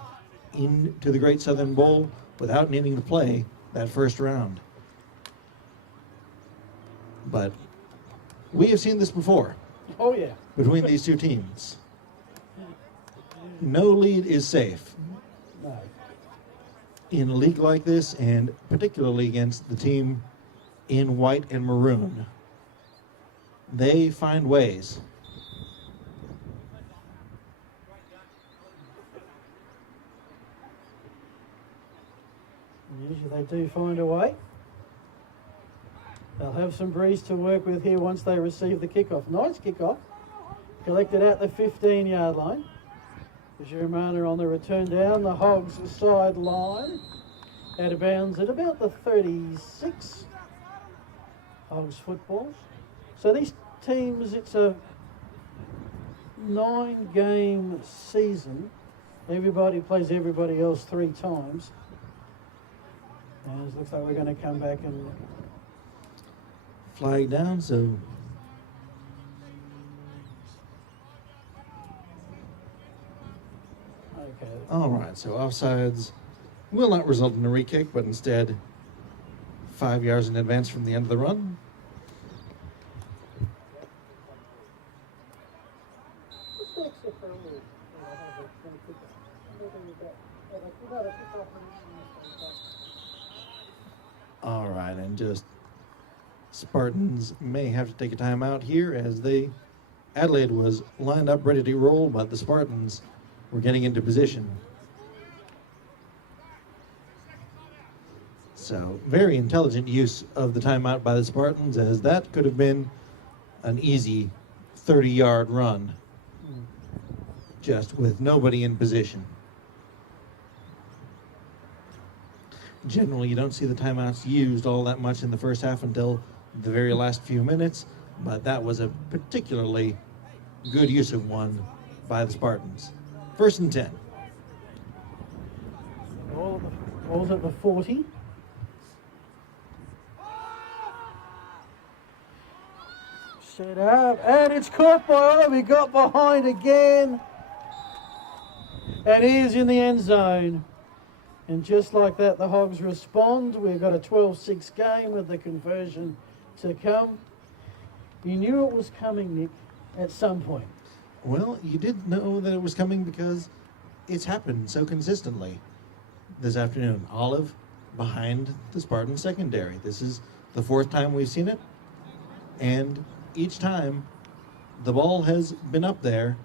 into the Great Southern Bowl without needing to play that first round. But we have seen this before. Oh, yeah. Between these two teams. No lead is safe. No. In a league like this, and particularly against the team in white and maroon, they find ways. Usually they do find a way. They'll have some breeze to work with here once they receive the kickoff. Nice kickoff. Collected at the 15-yard line. Germana on the return down the Hogs sideline. Out of bounds at about the 36. Hogs football. So these teams, it's a 9-game season. Everybody plays everybody else 3 times. And it looks like we're going to come back and Flag down, so okay. all right, so offsides will not result in a re-kick, but instead 5 yards in advance from the end of the run. All right, and just Spartans may have to take a timeout here as Adelaide was lined up ready to roll, but the Spartans were getting into position. So very intelligent use of the timeout by the Spartans, as that could have been an easy 30-yard run just with nobody in position. Generally, you don't see the timeouts used all that much in the first half until the very last few minutes, but that was a particularly good use of one by the Spartans. 1st and 10. Ball's at the 40. Set up, and it's caught by Oliver. He got behind again. And he is in the end zone. And just like that, the Hogs respond. We've got a 12-6 game with the conversion to come. You knew it was coming, Nick, at some point. Well, you did know that it was coming because it's happened so consistently this afternoon. Olive behind the Spartan secondary. This is the 4th time we've seen it. And each time the ball has been up there.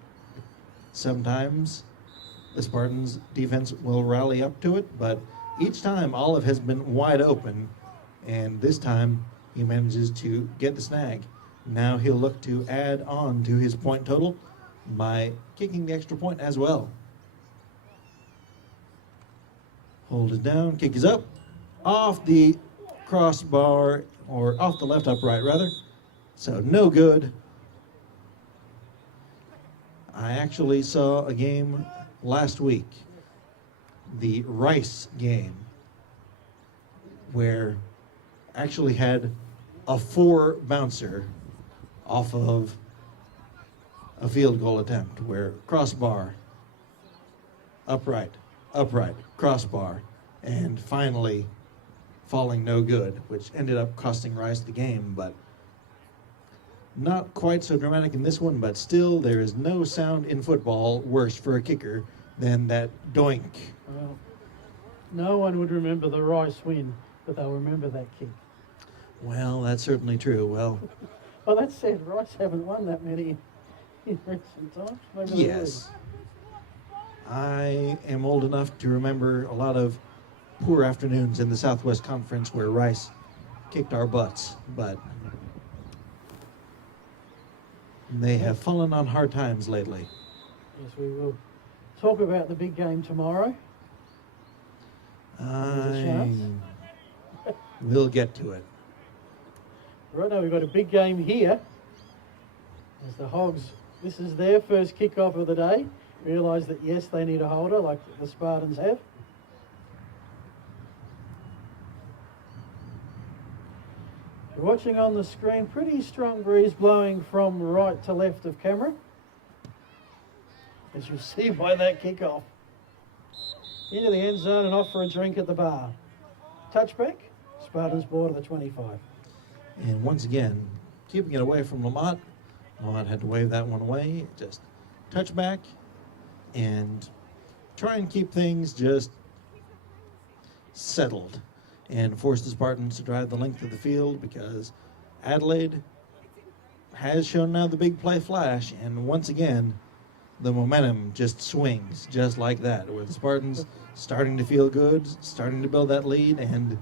Sometimes the Spartans defense will rally up to it, but each time Olive has been wide open, and this time he manages to get the snag. Now he'll look to add on to his point total by kicking the extra point as well. Hold it down, kick is up, off the crossbar, or off the left upright rather, so no good. I actually saw a game last week, the Rice game, where actually had a 4 bouncer off of a field goal attempt, where crossbar, upright, crossbar, and finally falling no good, which ended up costing Rice the game. But not quite so dramatic in this one, but still there is no sound in football worse for a kicker than that doink. Well, no one would remember the Rice win, but they'll remember that kick. Well, that's certainly true. Well, that said, Rice haven't won that many in recent times. Maybe they yes. I am old enough to remember a lot of poor afternoons in the Southwest Conference where Rice kicked our butts, but they have fallen on hard times lately. Yes, we will talk about the big game tomorrow. We'll get to it. Right now we've got a big game here. As the Hogs, this is their first kickoff of the day. Realise that, yes, they need a holder like the Spartans have. You're watching on the screen, pretty strong breeze blowing from right to left of camera. as you'll see by that kickoff. Into the end zone and off for a drink at the bar. Touchback, Spartans ball to the 25. And once again, keeping it away from Lamont. Lamont had to wave that one away. Just touchback and try and keep things just settled and force the Spartans to drive the length of the field, because Adelaide has shown now the big play flash, and once again the momentum just swings just like that, with the Spartans starting to feel good, starting to build that lead, and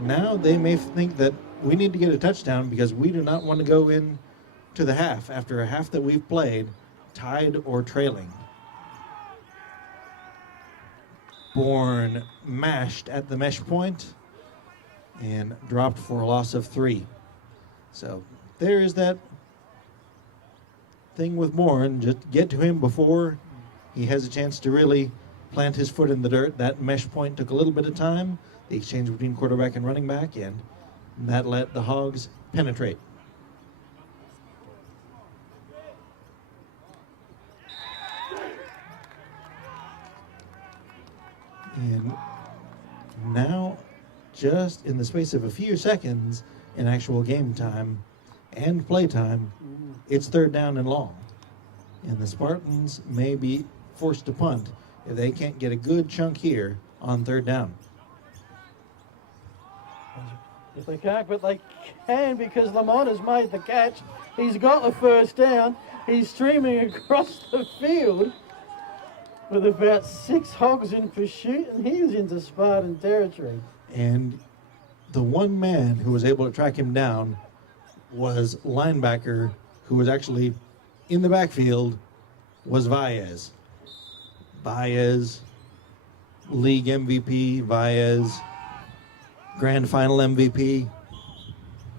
now they may think that we need to get a touchdown because we do not want to go in to the half after a half that we've played tied or trailing. Bourne mashed at the mesh point and dropped for a loss of 3. So there is that thing with Bourne. Just get to him before he has a chance to really plant his foot in the dirt. That mesh point took a little bit of time, the exchange between quarterback and running back, and that let the Hogs penetrate. And now, just in the space of a few seconds in actual game time and play time, it's 3rd down and long. And the Spartans may be forced to punt if they can't get a good chunk here on 3rd down. If they can't, but they can, because Lamont has made the catch. He's got the 1st down. He's streaming across the field with about 6 Hogs in pursuit, and he's into Spartan territory. And the one man who was able to track him down was linebacker, who was actually in the backfield, was Baez. Baez, league MVP, Baez, grand final MVP,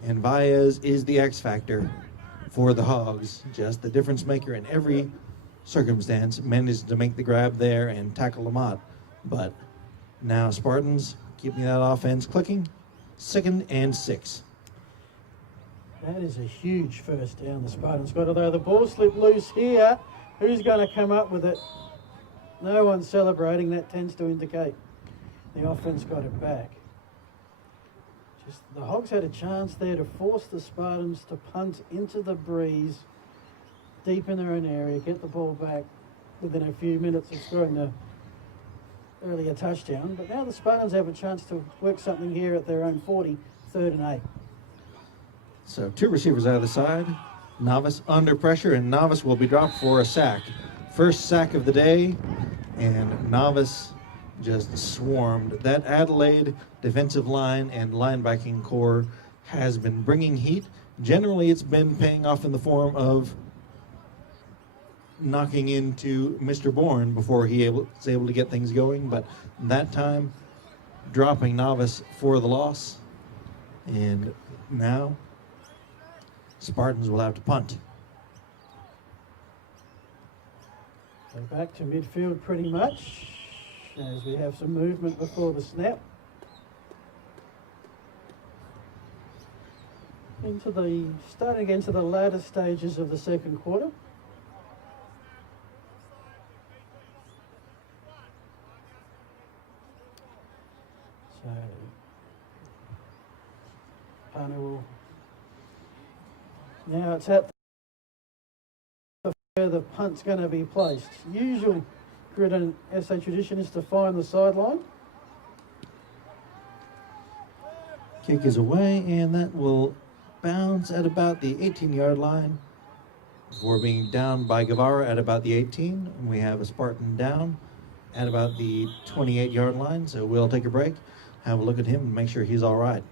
and Baez is the X factor for the Hogs, just the difference maker in every circumstance. Managed to make the grab there and tackle Lamont, but now Spartans keeping that offense clicking. 2nd and 6. That is a huge 1st down. The Spartans got it, though. The ball slipped loose here. Who's going to come up with it? No one's celebrating. That tends to indicate the offense got it back. Just the Hogs had a chance there to force the Spartans to punt into the breeze, deep in their own area, get the ball back within a few minutes of scoring the earlier touchdown. But now the Spartans have a chance to work something here at their own 40, 3rd and 8. So 2 receivers out of the side. Novice under pressure, and Novice will be dropped for a sack. First sack of the day, and Novice just swarmed. That Adelaide defensive line and linebacking core has been bringing heat. Generally, it's been paying off in the form of knocking into Mr. Bourne before he was able to get things going, but that time dropping Novice for the loss. And now Spartans will have to punt. So back to midfield pretty much, as we have some movement before the snap. Starting into the latter stages of the 2nd quarter. So Punter will, now it's at where the punt's going to be placed. Usual Gridiron SA tradition is to find the sideline. Kick is away, and that will bounce at about the 18-yard line before being down by Guevara at about the 18. We have a Spartan down at about the 28-yard line, so we'll take a break, have a look at him, and make sure he's all right.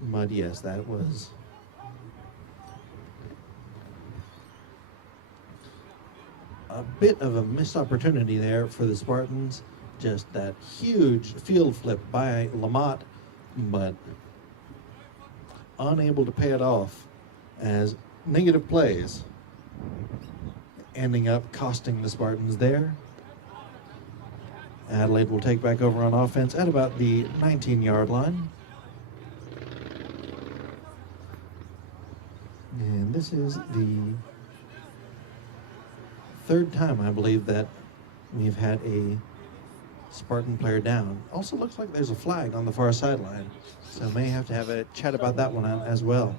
But yes, that was a bit of a missed opportunity there for the Spartans. Just that huge field flip by Lamont, but unable to pay it off as negative plays ending up costing the Spartans there. Adelaide will take back over on offense at about the 19-yard line. And this is the third time, I believe, that we've had a Spartan player down. Also looks like there's a flag on the far sideline, so may have to have a chat about that one as well.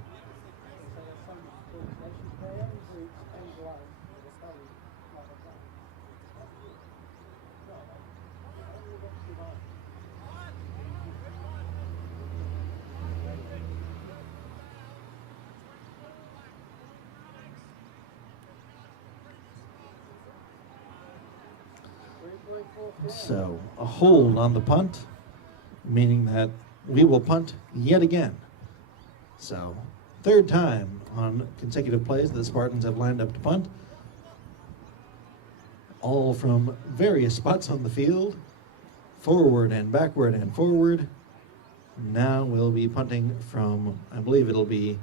So a hold on the punt, meaning that we will punt yet again. So third time on consecutive plays the Spartans have lined up to punt, all from various spots on the field, forward and backward and forward. Now we'll be punting from, I believe it'll be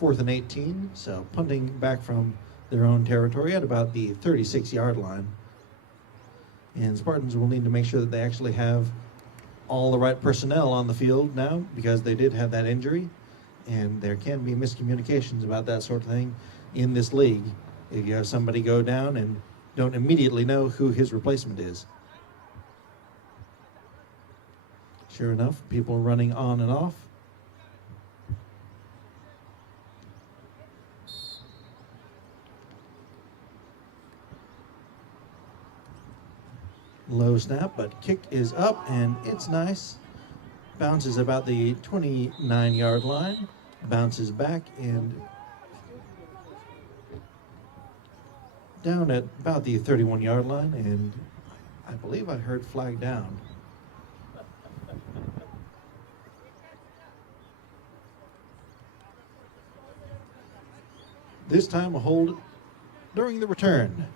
4th and 18, so punting back from their own territory at about the 36-yard line. And Spartans will need to make sure that they actually have all the right personnel on the field now, because they did have that injury, and there can be miscommunications about that sort of thing in this league if you have somebody go down and don't immediately know who his replacement is. Sure enough, people running on and off. Low snap, but kick is up, and it's nice. Bounces about the 29-yard line, bounces back, and down at about the 31-yard line, and I believe I heard flag down. This time a hold during the return.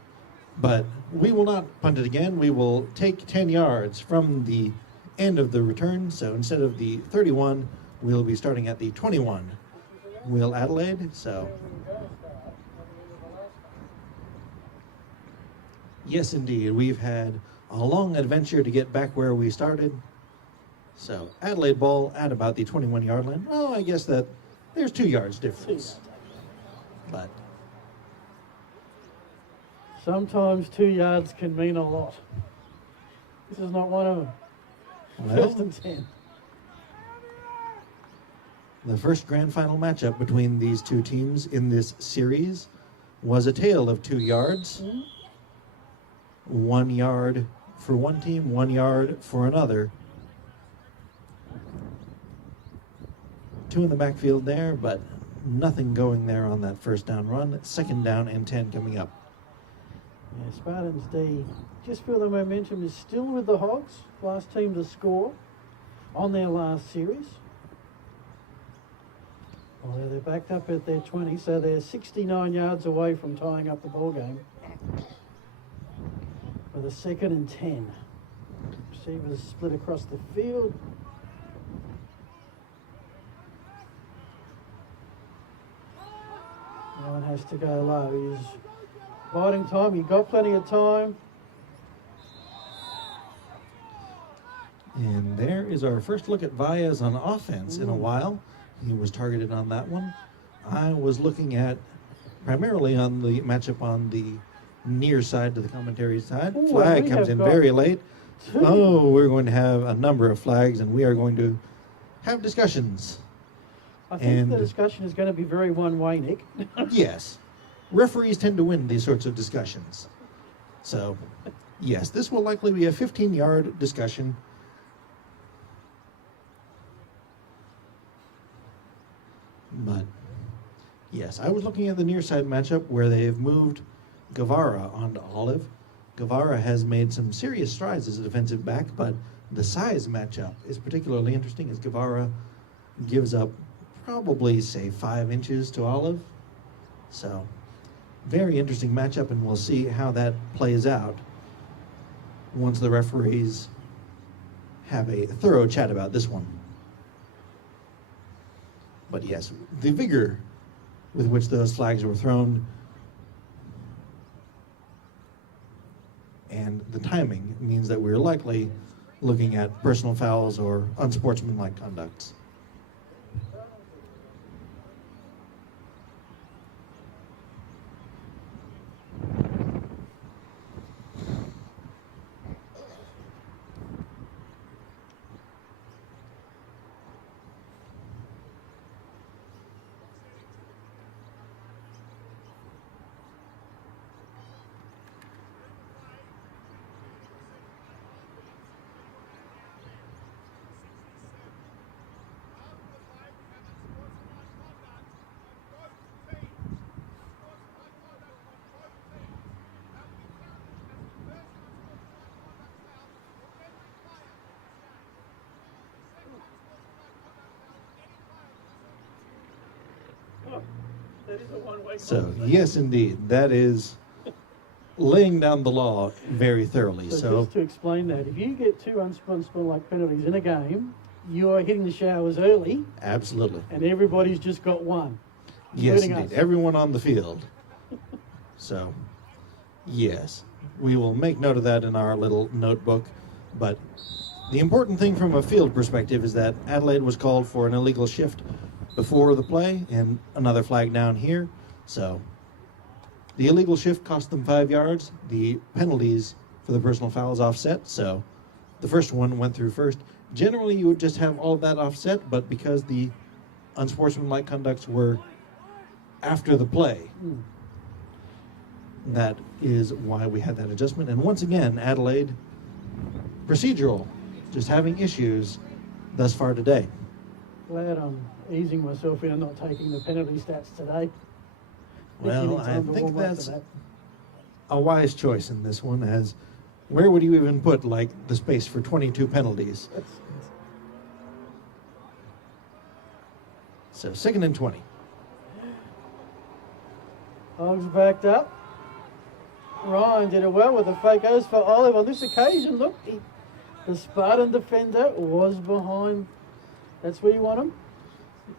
But we will not punt it again. We will take 10 yards from the end of the return. So instead of the 31, we'll be starting at the 21. Will Adelaide, so. Yes, indeed. We've had a long adventure to get back where we started. So Adelaide ball at about the 21-yard line. Oh, I guess that there's 2 yards difference. But sometimes 2 yards can mean a lot. This is not one of them. well, 1st and 10. the first grand final matchup between these two teams in this series was a tale of 2 yards. 1 yard for one team, 1 yard for another. 2 in the backfield there, but nothing going there on that first down run. 2nd down and 10 coming up. Yeah, Spartans D just feel the momentum is still with the Hogs, last team to score on their last series. Well, they're backed up at their 20, so they're 69 yards away from tying up the ball game. With a 2nd and 10. Receivers split across the field. One has to go low. He's biding time. He got plenty of time. And there is our first look at Valles on offense in a while. He was targeted on that one. I was looking at primarily on the matchup on the near side to the commentary side. Ooh, Flag comes in very late. Oh, we're going to have a number of flags, and we are going to have discussions. I think the discussion is going to be very one-way, Nick. Yes. Referees tend to win these sorts of discussions. So, yes, this will likely be a 15-yard discussion. But, yes, I was looking at the near side matchup where they have moved Guevara onto Olive. Guevara has made some serious strides as a defensive back, but the size matchup is particularly interesting as Guevara gives up probably, say, 5 inches to Olive. So, very interesting matchup, and we'll see how that plays out once the referees have a thorough chat about this one. But yes, the vigor with which those flags were thrown and the timing means that we're likely looking at personal fouls or unsportsmanlike conducts. So, yes, indeed, that is laying down the law very thoroughly. So just to explain that, if you get two unsportsmanlike penalties in a game, you are hitting the showers early. Absolutely. And everybody's just got one. Yes, indeed. Everyone on the field. So, yes, we will make note of that in our little notebook. But the important thing from a field perspective is that Adelaide was called for an illegal shift before the play and another flag down here. So the illegal shift cost them 5 yards. The penalties for the personal fouls offset. So the first one went through first. Generally, you would just have all of that offset, but because the unsportsmanlike conducts were after the play, that is why we had that adjustment. And once again, Adelaide, procedural, just having issues thus far today. Glad I'm easing myself in and not taking the penalty stats today. Well, I think that's a wise choice in this one, as where would you even put, like, the space for 22 penalties? So, 2nd and 20. Hogs backed up. Ryan did it well with the fake goes for Olive. On this occasion, look, the Spartan defender was behind. That's where you want him.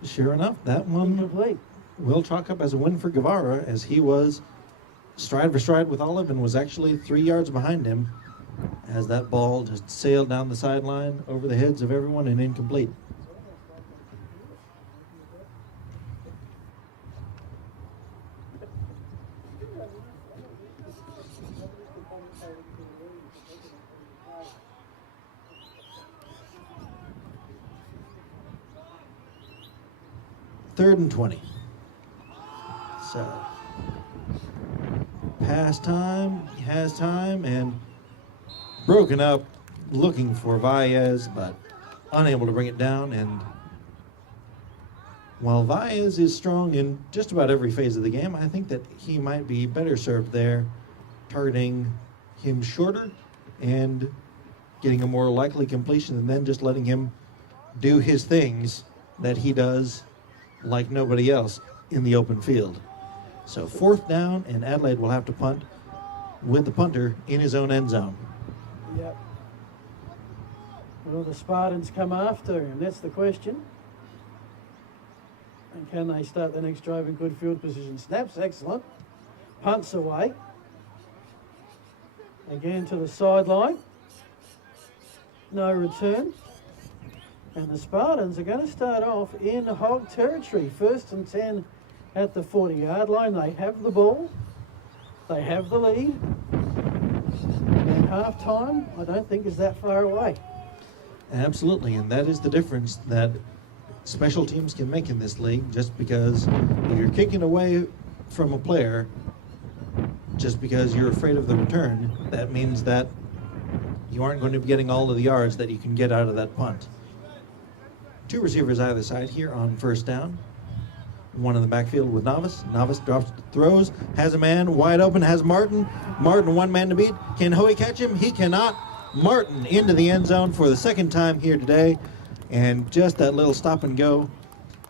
Sure enough, that one Incomplete. will chalk up as a win for Guevara, as he was stride for stride with Olive and was actually 3 yards behind him as that ball just sailed down the sideline over the heads of everyone and incomplete. Third and 20. So, pass time, he has time, and broken up, looking for Valles, but unable to bring it down. And while Valles is strong in just about every phase of the game, I think that he might be better served there, targeting him shorter and getting a more likely completion, and then just letting him do his things that he does like nobody else in the open field. So 4th down, and Adelaide will have to punt with the punter in his own end zone. Yep. Will the Spartans come after him? That's the question. And can they start the next drive in good field position? Snaps, excellent. Punts away. Again to the sideline. No return. And the Spartans are going to start off in hog territory. 1st and 10 at the 40-yard line. They have the ball. They have the lead. And half-time, I don't think, is that far away. Absolutely, and that is the difference that special teams can make in this league. Just because if you're kicking away from a player just because you're afraid of the return, that means that you aren't going to be getting all of the yards that you can get out of that punt. 2 receivers either side here on 1st down. One in the backfield with Novice. Novice drops, throws, has a man wide open, has Martin. Martin, one man to beat. Can Hoey catch him? He cannot. Martin into the end zone for the 2nd time here today. And just that little stop and go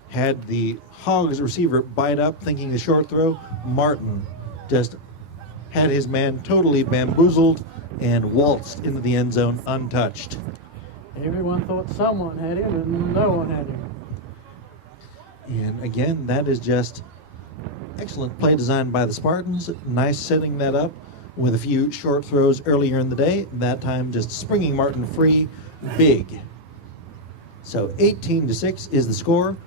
had the Hogs receiver bite up, thinking the short throw. Martin just had his man totally bamboozled and waltzed into the end zone untouched. Everyone thought someone had him, and no one had him. And again, that is just excellent play designed by the Spartans. Nice setting that up with a few short throws earlier in the day. That time just springing Martin free big. So 18-6 is the score.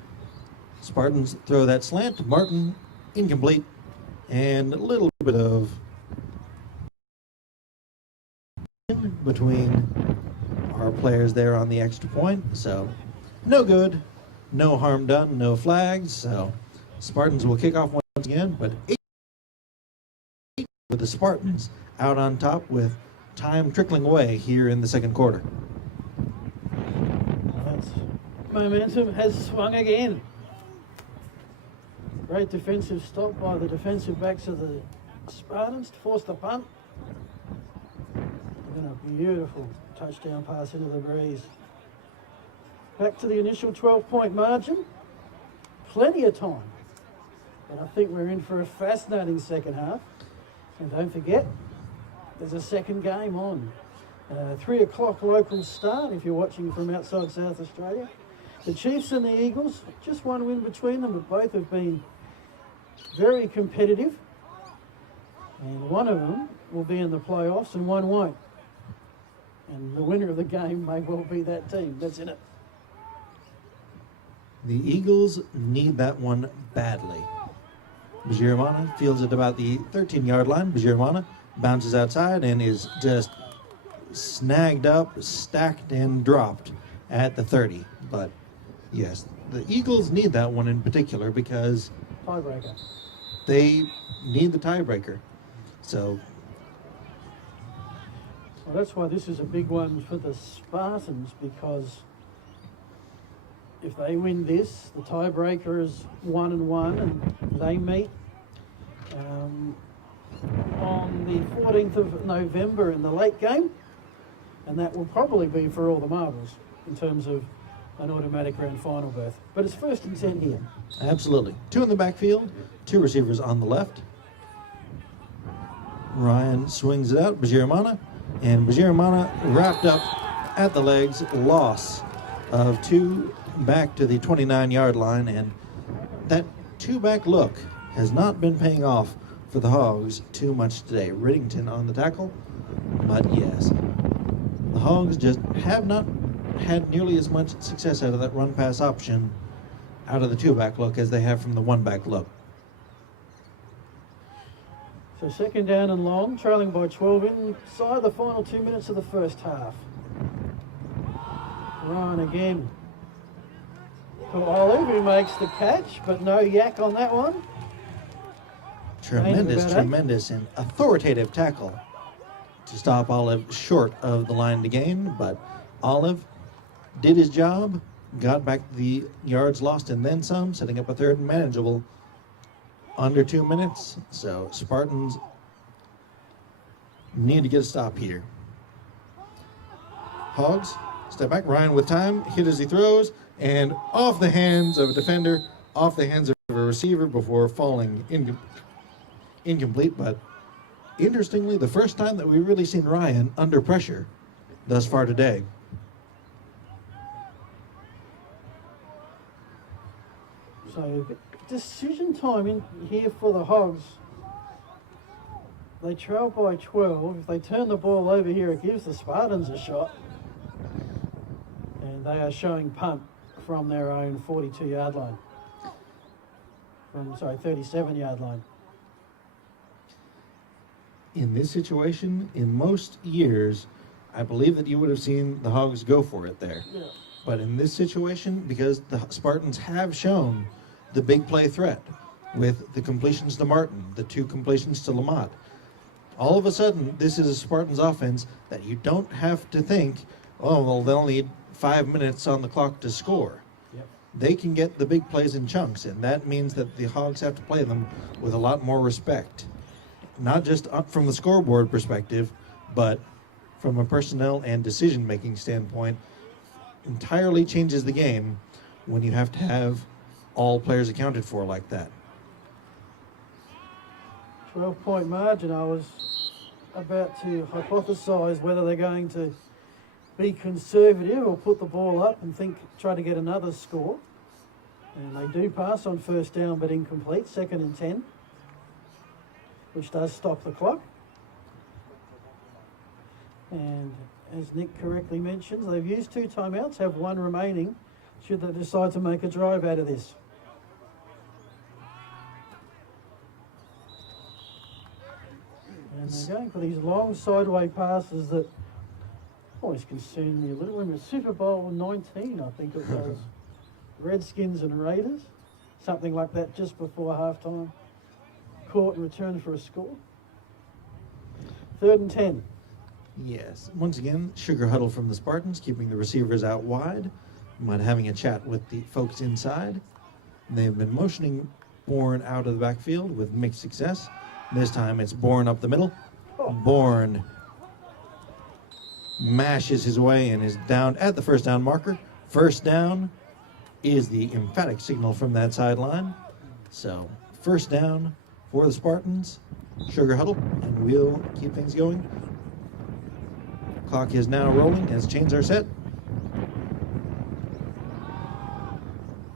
Spartans throw that slant. Martin incomplete. And a little bit of between our players there on the extra point. So no good. No harm done, no flags, so Spartans will kick off once again, but 8 with the Spartans out on top with time trickling away here in the 2nd quarter. That's, momentum has swung again. Great defensive stop by the defensive backs of the Spartans to force the punt. And a beautiful touchdown pass into the breeze. Back to the initial 12-point margin. Plenty of time But I think we're in for a fascinating second half. And don't forget, there's a second game on. 3 o'clock local start if you're watching from outside South Australia. The Chiefs and the Eagles, just one win between them, but both have been very competitive. And one of them will be in the playoffs and one won't. And the winner of the game may well be that team that's in it. The Eagles need that one badly. Bajiramana fields it about the 13-yard line. Bajiramana bounces outside and is just snagged up, stacked, and dropped at the 30. But yes, the Eagles need that one in particular because Tiebreaker. they need the tiebreaker. So Well, that's why this is a big one for the Spartans, because if they win this, the tiebreaker is 1-1, and they meet on the 14th of November in the late game, and that will probably be for all the marbles in terms of an automatic grand final berth. But it's 1st and 10 here. absolutely. 2 in the backfield, 2 receivers on the left. Ryan swings it out, Bajiramana, and Bajiramana wrapped up at the legs, loss of 2 back to the 29-yard line, and that 2-back look has not been paying off for the Hogs too much today. Riddington on the tackle, but yes, the Hogs just have not had nearly as much success out of that run-pass option out of the 2-back look as they have from the 1-back look. So 2nd down and long, trailing by 12 inside the final 2 minutes of the first half. Ryan again to Olive, who makes the catch, but no yak on that one. Tremendous and authoritative tackle to stop Olive short of the line to gain, but Olive did his job, got back the yards lost and then some, setting up a 3rd and manageable under 2 minutes. So Spartans need to get a stop here. Hogs step back, Ryan with time, hit as he throws, and off the hands of a defender, off the hands of a receiver before falling incomplete. But interestingly, the first time that we've really seen Ryan under pressure thus far today. So decision time in here for the Hogs. They trail by 12. If they turn the ball over here, it gives the Spartans a shot. And they are showing punt from their own 42-yard line. 37-yard line. In this situation, in most years, I believe that you would have seen the Hogs go for it there. Yeah. But in this situation, because the Spartans have shown the big play threat with the completions to Martin, the 2 completions to Lamont, all of a sudden, this is a Spartans offense that you don't have to think, oh, well, they'll need 5 minutes on the clock to score. Yep. They can get the big plays in chunks, and that means that the Hogs have to play them with a lot more respect. Not just up from the scoreboard perspective, but from a personnel and decision-making standpoint. Entirely changes the game when you have to have all players accounted for like that. 12-point margin. I was about to hypothesize whether they're going to be conservative or put the ball up and try to get another score. And they do pass on 1st down but incomplete, 2nd and 10, which does stop the clock. And as Nick correctly mentions, they've used 2 timeouts, have 1 remaining should they decide to make a drive out of this. And they're going for these long sideway passes that always concern me a little. In the Super Bowl 19, I think it was, Redskins and Raiders, something like that just before halftime. Caught and returned for a score. 3rd and 10. Yes. Once again, sugar huddle from the Spartans, keeping the receivers out wide, might having a chat with the folks inside. They've been motioning Bourne out of the backfield with mixed success. This time it's Bourne up the middle. Bourne mashes his way and is down at the 1st down marker. 1st down is the emphatic signal from that sideline. So first down for the Spartans. Sugar huddle, and we'll keep things going. Clock is now rolling as chains are set.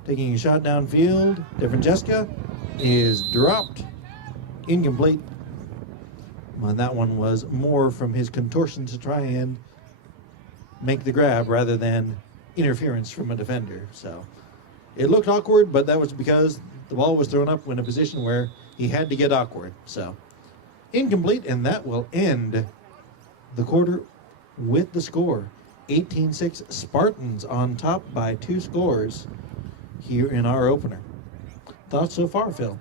Taking a shot downfield, DeFrancesca is dropped. Incomplete. Well, that one was more from his contortion to try and make the grab rather than interference from a defender. So it looked awkward, but that was because the ball was thrown up in a position where he had to get awkward. So incomplete, and that will end the quarter with the score. 18-6 Spartans on top by 2 scores here in our opener. Thoughts so far, Phil?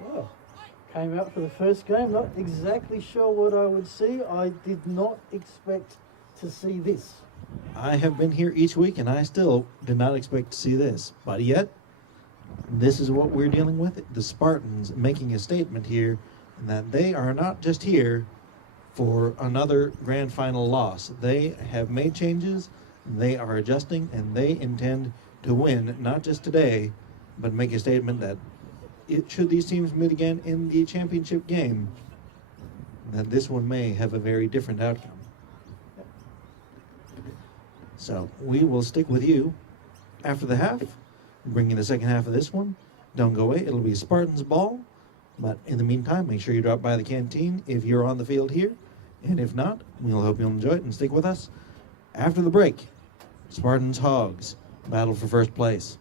Well, came out for the first game, not exactly sure what I would see. I did not expect to see this. I have been here each week, and I still did not expect to see this. But yet, this is what we're dealing with. The Spartans making a statement here that they are not just here for another grand final loss. They have made changes, they are adjusting, and they intend to win, not just today, but make a statement that should these teams meet again in the championship game, that this one may have a very different outcome. So we will stick with you after the half, bringing the second half of this one. Don't go away. It'll be Spartans ball. But in the meantime, make sure you drop by the canteen if you're on the field here. And if not, we'll hope you'll enjoy it and stick with us. After the break, Spartans Hogs battle for first place.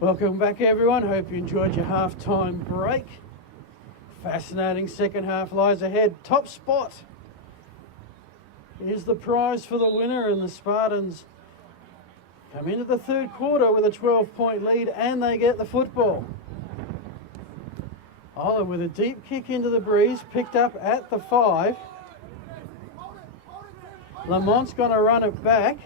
Welcome back, everyone. Hope you enjoyed your half-time break. Fascinating second half lies ahead. Top spot is the prize for the winner, and the Spartans come into the third quarter with a 12-point lead, and they get the football. Ola with a deep kick into the breeze, picked up at the 5. Lamont's going to run it back.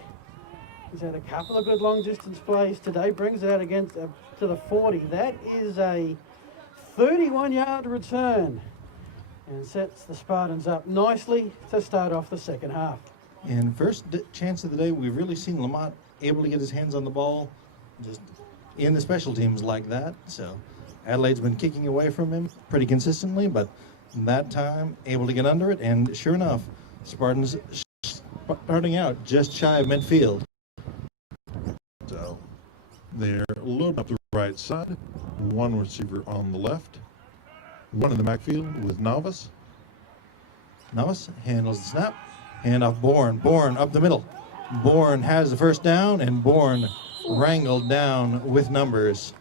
He's had a couple of good long-distance plays today. Brings it out against to the 40. That is a 31-yard return and sets the Spartans up nicely to start off the second half. And first chance of the day, we've really seen Lamont able to get his hands on the ball just in the special teams like that. So Adelaide's been kicking away from him pretty consistently, but that time able to get under it. And sure enough, Spartans starting out just shy of midfield. So they're loading up the right side. One receiver on the left. One in the backfield with Novice. Novice handles the snap. Hand off Bourne. Bourne up the middle. Bourne has the first down, and Bourne wrangled down with numbers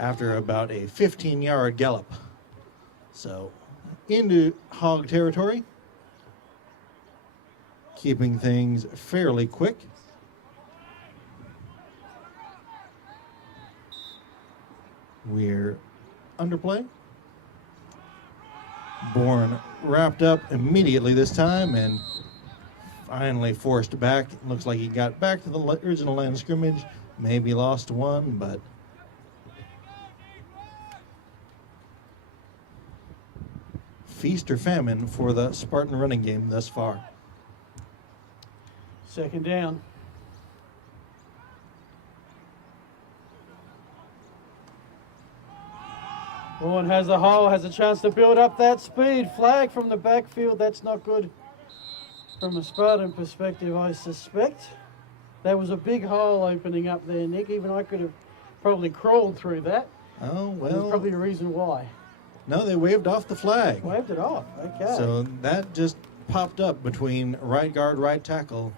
after about a 15-yard gallop. So into Hog territory, keeping things fairly quick. We're underplay. Bourne wrapped up immediately this time and finally forced back. Looks like he got back to the original line of scrimmage. Maybe lost one, but feast or famine for the Spartan running game thus far. Second down. Bourne has the hole, has a chance to build up that speed. Flag from the backfield. That's not good from a Spartan perspective, I suspect. There was a big hole opening up there, Nick. Even I could have probably crawled through that. Oh, well. There's probably a reason why. No, they waved off the flag. Waved it off. Okay. So that just popped up between right guard, right tackle.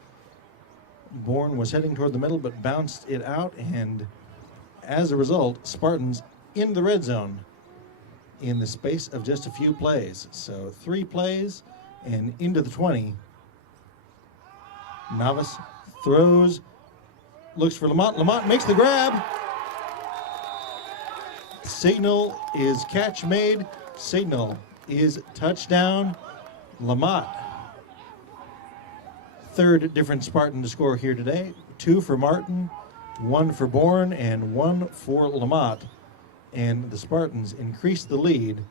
Bourne was heading toward the middle, but bounced it out, and as a result, Spartans in the red zone in the space of just a few plays. So 3 plays and into the 20. Novice throws, looks for Lamont. Lamont makes the grab. Signal is catch made. Signal is touchdown. Lamont. Third different Spartan to score here today. 2 for Martin, 1 for Bourne, and 1 for Lamont. And the Spartans increased the lead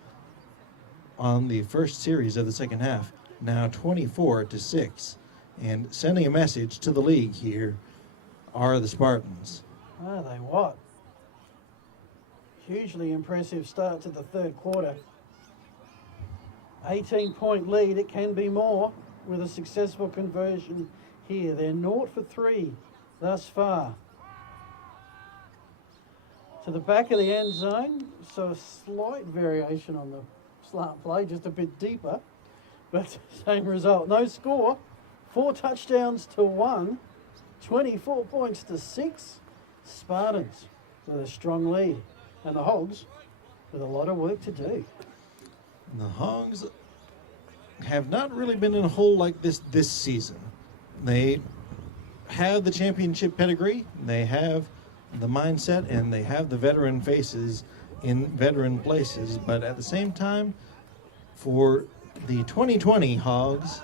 on the first series of the second half, now 24-6. And sending a message to the league here are the Spartans. Are they what? Hugely impressive start to the third quarter. 18-point lead. It can be more with a successful conversion here. They're 0 for 3 thus far. To the back of the end zone, so a slight variation on the slant play, just a bit deeper, but same result. No score, 4 touchdowns to 1, 24 points to 6. Spartans with a strong lead, and the Hogs with a lot of work to do. The Hogs have not really been in a hole like this season. They have the championship pedigree, they have the mindset, and they have the veteran faces in veteran places, but at the same time, for the 2020 Hogs,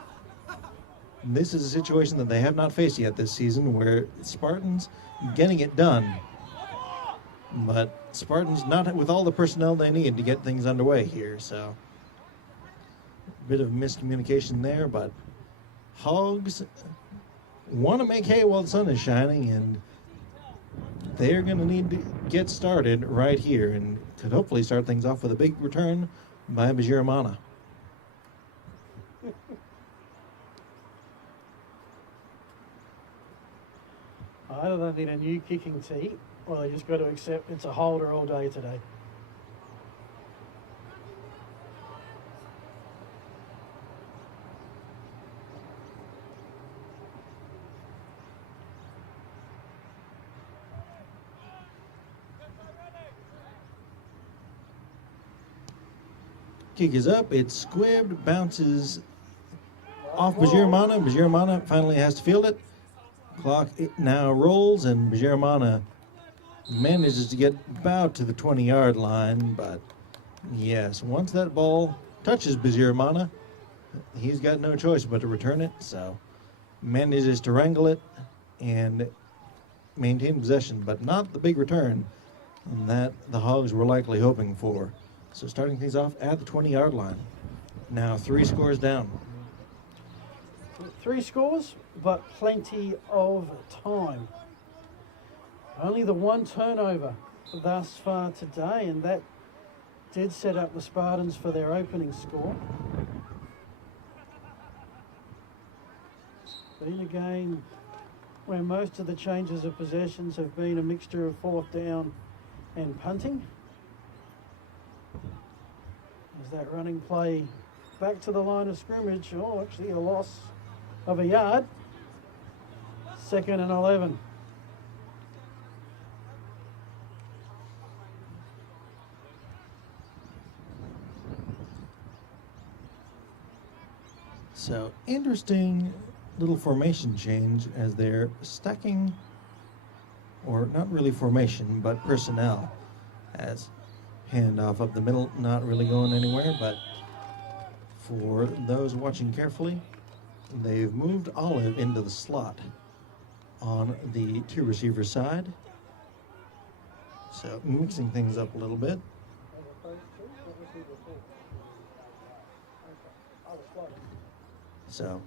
this is a situation that they have not faced yet this season, where Spartans getting it done, but Spartans not with all the personnel they need to get things underway here. So a bit of miscommunication there, but Hogs want to make hay while the sun is shining, and they're going to need to get started right here and could hopefully start things off with a big return by Bajiramana. Either they need a new kicking tee, or they just got to accept it's a holder all day today. Kick is up. It's squibbed. Bounces off Bajiramana. Bajiramana finally has to field it. Clock now rolls, and Bajiramana manages to get about to the 20-yard line. But yes, once that ball touches Bajiramana, he's got no choice but to return it. So manages to wrangle it and maintain possession, but not the big return that the Hogs were likely hoping for. So starting things off at the 20-yard line. Now 3 scores down. 3 scores, but plenty of time. Only the 1 turnover thus far today, and that did set up the Spartans for their opening score. Been a game where most of the changes of possessions have been a mixture of 4th down and punting. As that running play back to the line of scrimmage, actually a loss of a yard. 2nd and 11. So interesting little formation change as they're stacking, or not really formation, but personnel, as handoff up the middle, not really going anywhere, but for those watching carefully, they've moved Olive into the slot on the 2 receiver side. So mixing things up a little bit. So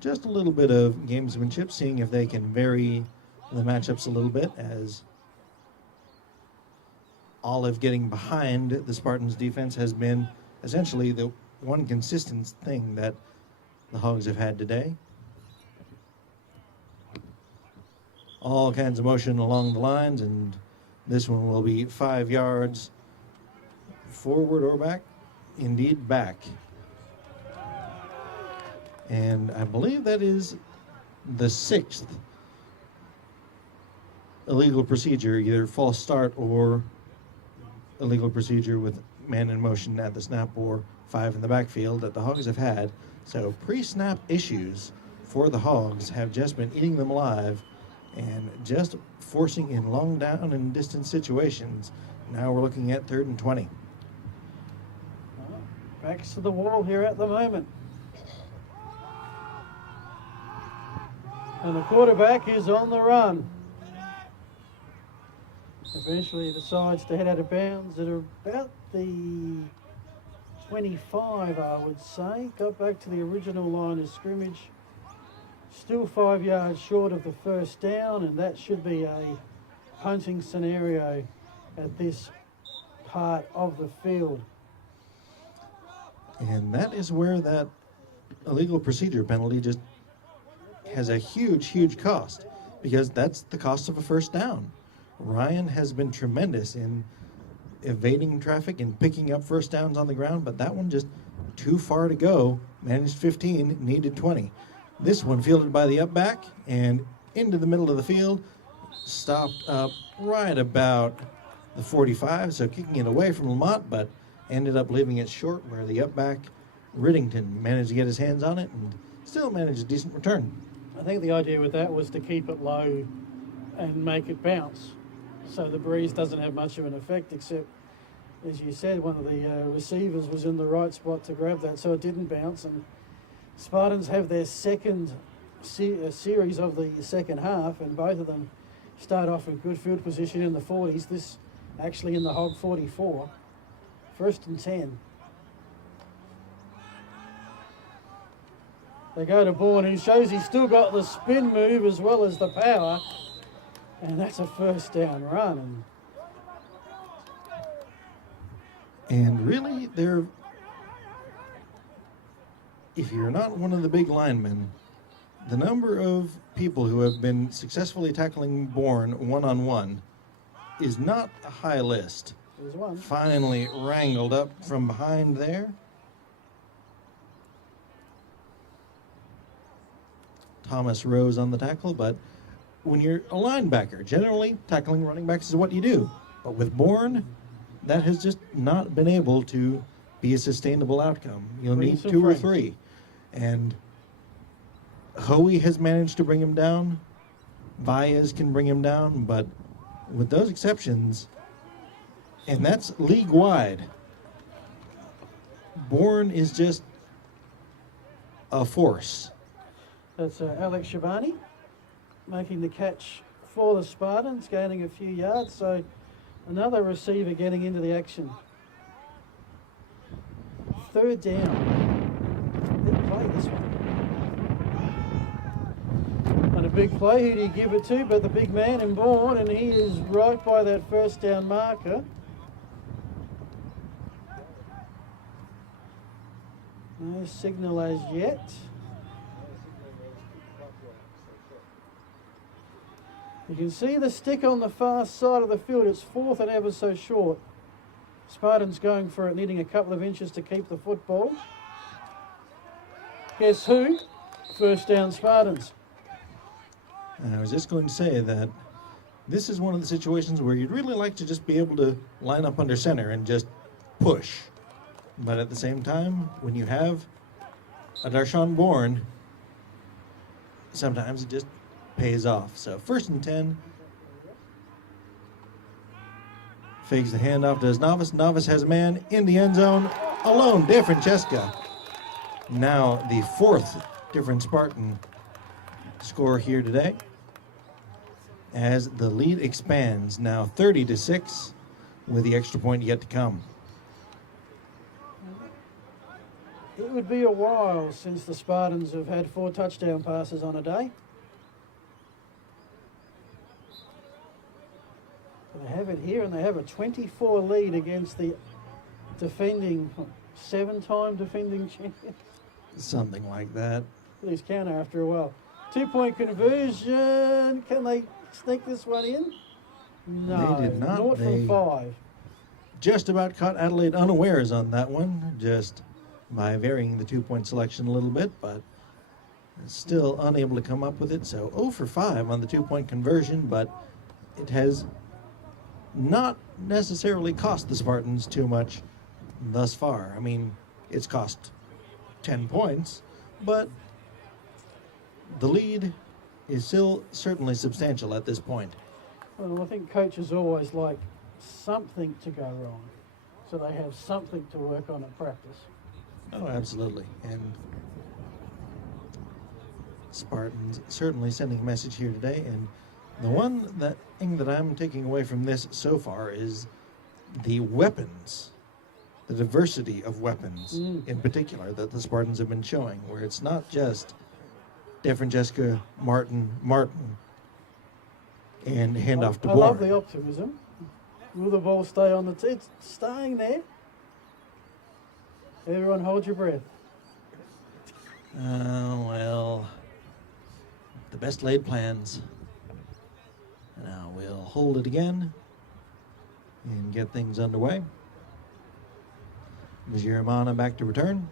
just a little bit of gamesmanship, seeing if they can vary the matchups a little bit, as Olive getting behind the Spartans defense has been essentially the one consistent thing that the Hogs have had today. All kinds of motion along the lines, and this one will be 5 yards forward or back. Indeed, back. And I believe that is the 6th illegal procedure, either false start or illegal procedure with man in motion at the snap or 5 in the backfield that the Hogs have had. So pre-snap issues for the Hogs have just been eating them alive and just forcing in long down and distance situations. Now we're looking at 3rd and 20. Backs to the wall here at the moment. And the quarterback is on the run. Eventually decides to head out of bounds at about the 25, I would say. Got back to the original line of scrimmage. Still 5 yards short of the 1st down, and that should be a punting scenario at this part of the field. And that is where that illegal procedure penalty just has a huge cost, because that's the cost of a 1st down. Ryan has been tremendous in evading traffic and picking up 1st downs on the ground, but that one just too far to go. Managed 15, needed 20. This one fielded by the up back and into the middle of the field, stopped up right about the 45, so kicking it away from Lamont, but ended up leaving it short where the up back Riddington managed to get his hands on it and still managed a decent return. I think the idea with that was to keep it low and make it bounce, so the breeze doesn't have much of an effect, except, as you said, one of the receivers was in the right spot to grab that, so it didn't bounce. And Spartans have their second series of the second half, and both of them start off in good field position in the 40s. This actually in the Hog 44. 1st and 10. They go to Bourne, who shows he's still got the spin move as well as the power. And that's a 1st down run. And really, if you're not one of the big linemen, the number of people who have been successfully tackling Bourne one-on-one is not a high list. There's one. Finally wrangled up from behind there. Thomas Rose on the tackle, but when you're a linebacker, generally tackling running backs is what you do. But with Bourne, that has just not been able to be a sustainable outcome. You'll Bring need some 2 or friends. 3. And Hoey has managed to bring him down. Baez can bring him down, but with those exceptions, and that's league-wide, Bourne is just a force. That's Alex Shabani making the catch for the Spartans, gaining a few yards. So another receiver getting into the action. 3rd down. Big play this one. And a big play, who do you give it to? But the big man in Bourne, and he is right by that 1st down marker. No signal as yet. You can see the stick on the far side of the field. It's 4th and ever so short. Spartans going for it, needing a couple of inches to keep the football. Guess who? 1st down Spartans. And I was just going to say that this is one of the situations where you'd really like to just be able to line up under center and just push. But at the same time, when you have a Darshawn Bourne, sometimes it just pays off. So 1st and 10. Fakes the handoff, does Novice. Novice has a man in the end zone alone. De Francesca. Now the 4th different Spartan score here today, as the lead expands now 30-6 with the extra point yet to come. It would be a while since the Spartans have had 4 touchdown passes on a day. They have it here, and they have a 24 lead against the defending, 7-time defending champion. Something like that. Lose counter after a while. 2-point conversion. Can they sneak this one in? No. They did not. 0 They- from 5. Just about caught Adelaide unawares on that one, just by varying the 2-point selection a little bit, but still unable to come up with it. So 0 for 5 on the 2-point conversion, but it has not necessarily cost the Spartans too much thus far. I mean, it's cost 10 points, but the lead is still certainly substantial at this point. Well, I think coaches always like something to go wrong, so they have something to work on at practice. Oh, absolutely. And Spartans certainly sending a message here today. And the thing that I'm taking away from this so far is the weapons, the diversity of weapons in particular that the Spartans have been showing, where it's not just De Francesca, Martin, and handoff to I Bourne. love the optimism. Will the ball stay on the tee? It's staying there. Everyone hold your breath. Well, the best laid plans. Now we'll hold it again and get things underway. Vigiramana back to return.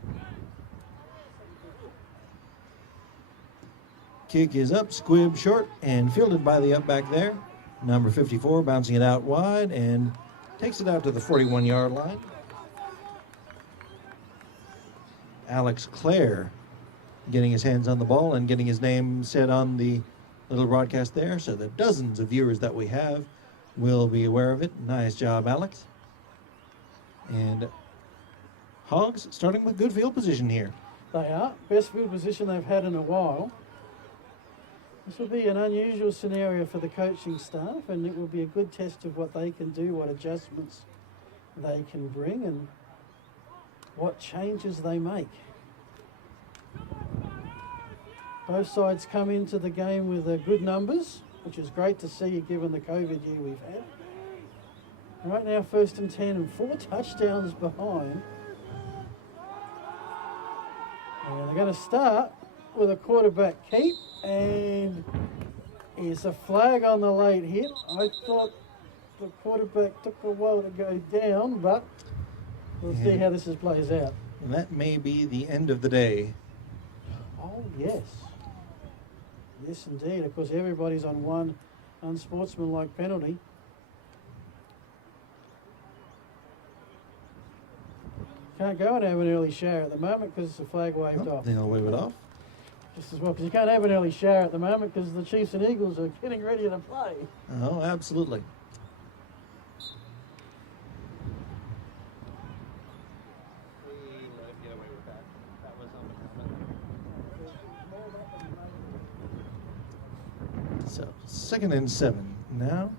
Kick is up, squib short, and fielded by the up back there. Number 54 bouncing it out wide and takes it out to the 41-yard line. Alex Clare getting his hands on the ball and getting his name said on the little broadcast there, so the dozens of viewers that we have will be aware of it. Nice job, Alex. And Hogs starting with good field position here. They are. Best field position they've had in a while. This will be an unusual scenario for the coaching staff, and it will be a good test of what they can do, what adjustments they can bring, and what changes they make. Both sides come into the game with good numbers, which is great to see given the COVID year we've had. Right now, 1st and 10 and 4 touchdowns behind. And they're going to start with a quarterback keep, and it's a flag on the late hit. I thought the quarterback took a while to go down, but we'll see how this plays out. And that may be the end of the day. Oh, yes. Yes, indeed. Of course, everybody's on one unsportsmanlike penalty. can't go and have an early shower at the moment because it's a flag waved Oh, off. they'll wave it off. Just as well, because you can't have an early shower at the moment because the Chiefs and Eagles are getting ready to play. Oh, absolutely. So, 2nd and 7 now.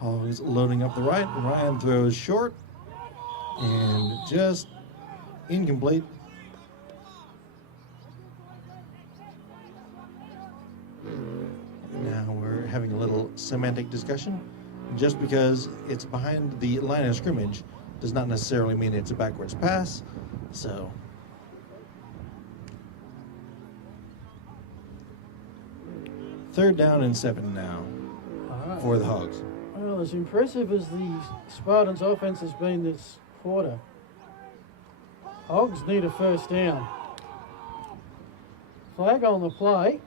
Hogs loading up the right. Ryan throws short and just incomplete. Now we're having a little semantic discussion. Just because it's behind the line of scrimmage does not necessarily mean it's a backwards pass. So, third down and 7 now for the Hogs. Well, as impressive as the Spartans' offense has been this quarter, Hogs need a first down. Flag on the play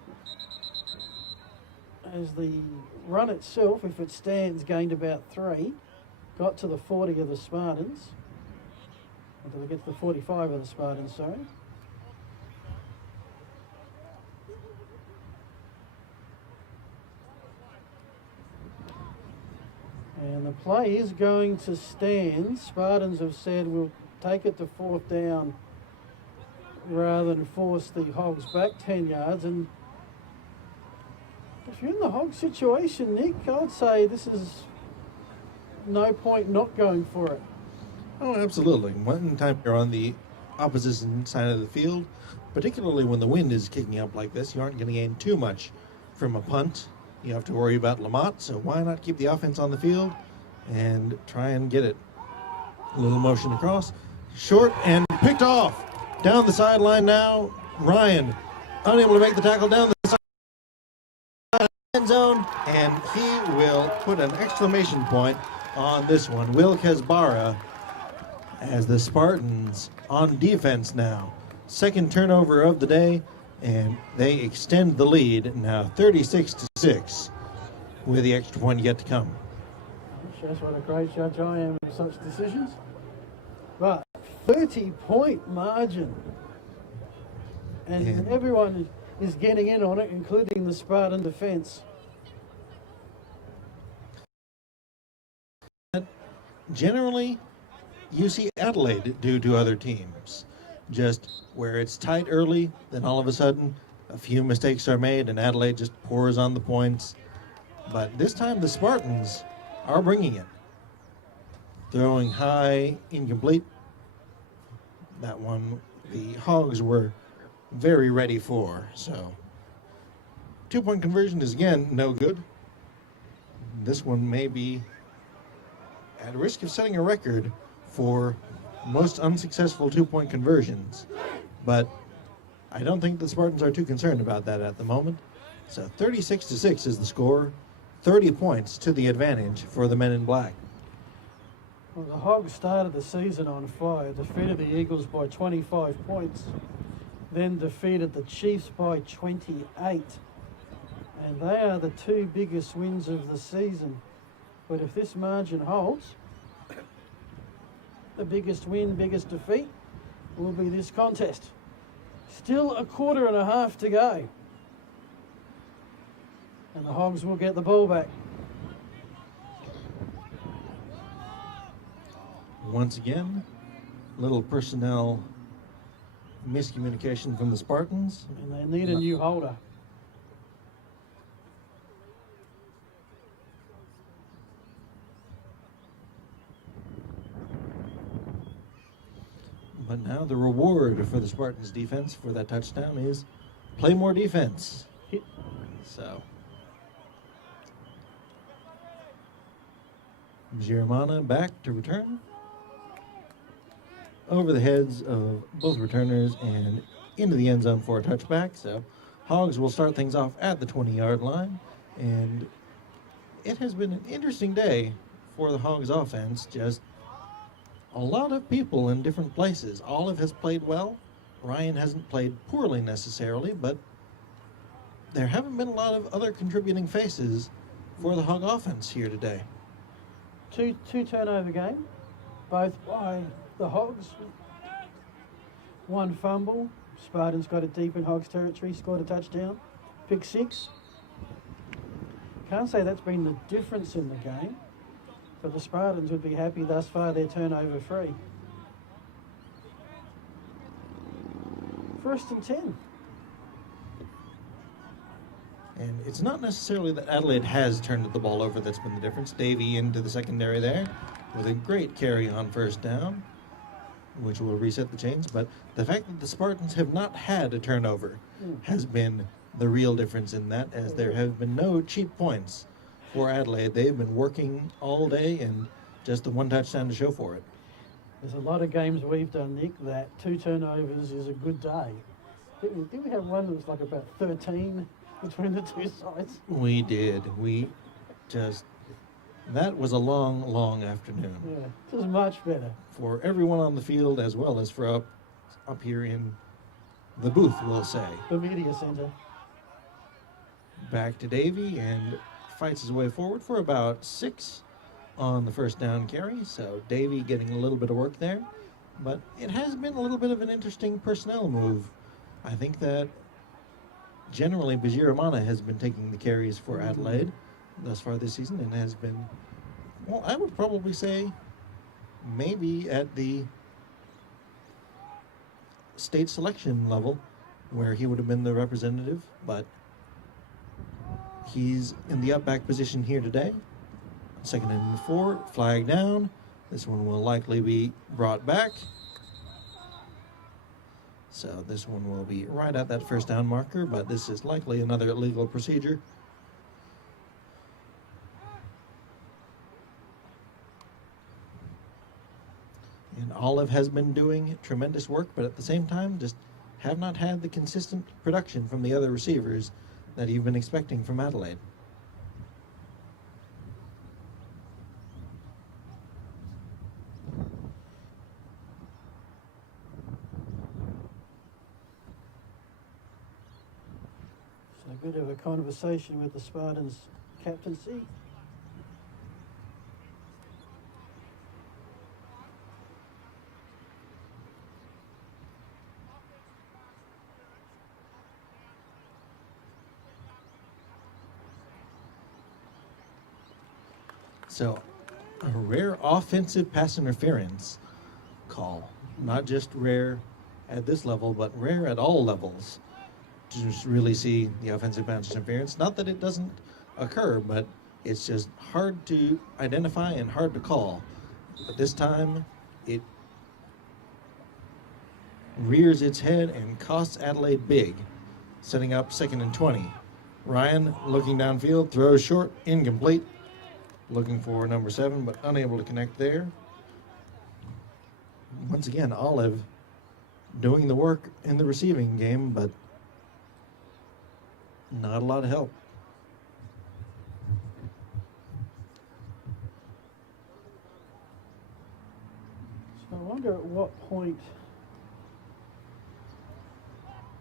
as the run itself, if it stands, gained about 3. Got to the 40 of the Spartans. Or did they get to the 45 of the Spartans, sorry. And the play is going to stand. Spartans have said we'll take it to 4th down rather than force the Hogs back 10 yards. And if you're in the Hog situation, Nick, I'd say this is no point not going for it. Oh, absolutely. One time you're on the opposition side of the field, particularly when the wind is kicking up like this, you aren't going to gain too much from a punt. You have to worry about Lamont, so why not keep the offense on the field and try and get it? A little motion across. Short and picked off. Down the sideline now. Ryan unable to make the tackle down the side end zone, and he will put an exclamation point on this one. Will Kesbara as the Spartans on defense now. 2nd turnover of the day, and they extend the lead now 36-6 with the extra point yet to come. Shows what a great judge I am in such decisions. But 30-point margin. And Yeah. everyone is getting in on it, including the Spartan defense. Generally, you see Adelaide do to other teams. Just where it's tight early, then all of a sudden a few mistakes are made and Adelaide just pours on the points. But this time the Spartans are bringing it. Throwing high, incomplete. That one the Hogs were very ready for. So 2-point conversion is again no good. This one may be at risk of setting a record for most unsuccessful 2-point conversions, but I don't think the Spartans are too concerned about that at the moment. So 36-6 is the score, 30 points to the advantage for the men in black. Well, the Hogs started the season on fire, defeated the Eagles by 25 points, then defeated the Chiefs by 28. And they are the 2 biggest wins of the season. But if this margin holds, the biggest win, biggest defeat will be this contest. Still a quarter and a half to go. And the Hogs will get the ball back. Once again, little personnel miscommunication from the Spartans. And they need a new holder. But now the reward for the Spartans defense for that touchdown is play more defense. So Giramana back to return. Over the heads of both returners and into the end zone for a touchback. So Hogs will start things off at the 20-yard line. And it has been an interesting day for the Hogs offense. Just a lot of people in different places. Olive has played well. Ryan hasn't played poorly necessarily, but there haven't been a lot of other contributing faces for the Hog offense here today. Two turnover game, both by the Hogs. One fumble. Spartans got it deep in Hogs territory, scored a touchdown. Pick 6. Can't say that's been the difference in the game, but the Spartans would be happy thus far they're turnover free. 1st and 10. And it's not necessarily that Adelaide has turned the ball over that's been the difference. Davey into the secondary there with a great carry on 1st down, which will reset the chains. But the fact that the Spartans have not had a turnover has been the real difference in that, as there have been no cheap points for Adelaide. They've been working all day and just the one touchdown to show for it. There's a lot of games we've done, Nick, that 2 turnovers is a good day. Did we have one that was like about 13 between the two sides? We did. That was a long, long afternoon. Yeah, it was much better. For everyone on the field as well as for up here in the booth, we'll say. The media centre. Back to Davey, and fights his way forward for about 6 on the 1st down carry. So Davey getting a little bit of work there. But it has been a little bit of an interesting personnel move. I think that generally Bajir Amana has been taking the carries for Adelaide thus far this season, and has been, well, I would probably say maybe at the state selection level where he would have been the representative, but he's in the up back position here today. 2nd and 4, flag down. This one will likely be brought back. So this one will be right at that 1st down marker, but this is likely another illegal procedure. And Olive has been doing tremendous work, but at the same time just have not had the consistent production from the other receivers that you've been expecting from Adelaide. So a bit of a conversation with the Spartans captaincy. So, a rare offensive pass interference call. Not just rare at this level, but rare at all levels. To just really see the offensive pass interference. Not that it doesn't occur, but it's just hard to identify and hard to call. But this time, it rears its head and costs Adelaide big, setting up 2nd and 20. Ryan looking downfield, throws short, incomplete. Looking for number 7, but unable to connect there. Once again, Olive doing the work in the receiving game, but not a lot of help. So I wonder at what point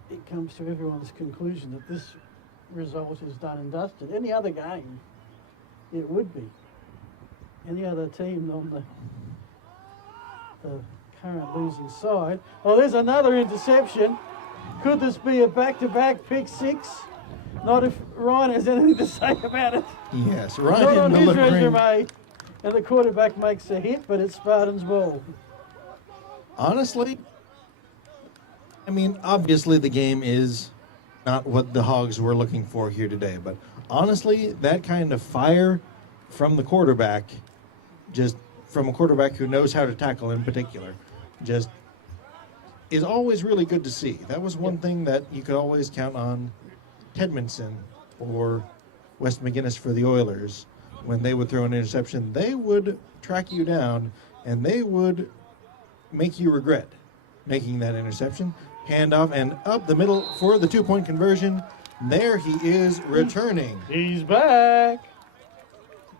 it comes to everyone's conclusion that this result is done and dusted. Any other game, it would be. Any other team on the current losing side. Oh, there's another interception. Could this be a back-to-back pick 6? Not if Ryan has anything to say about it. Yes, Not Ryan on his delivering. resume. And the quarterback makes a hit, but it's Spartans' ball. Honestly, I mean, obviously the game is not what the Hogs were looking for here today, but honestly, that kind of fire from the quarterback, just from a quarterback who knows how to tackle in particular, just is always really good to see. That was one thing that you could always count on Tedmondson or West McGuinness for the Oilers. When they would throw an interception, they would track you down and they would make you regret making that interception. Handoff and up the middle for the 2-point conversion. There he is returning. He's back.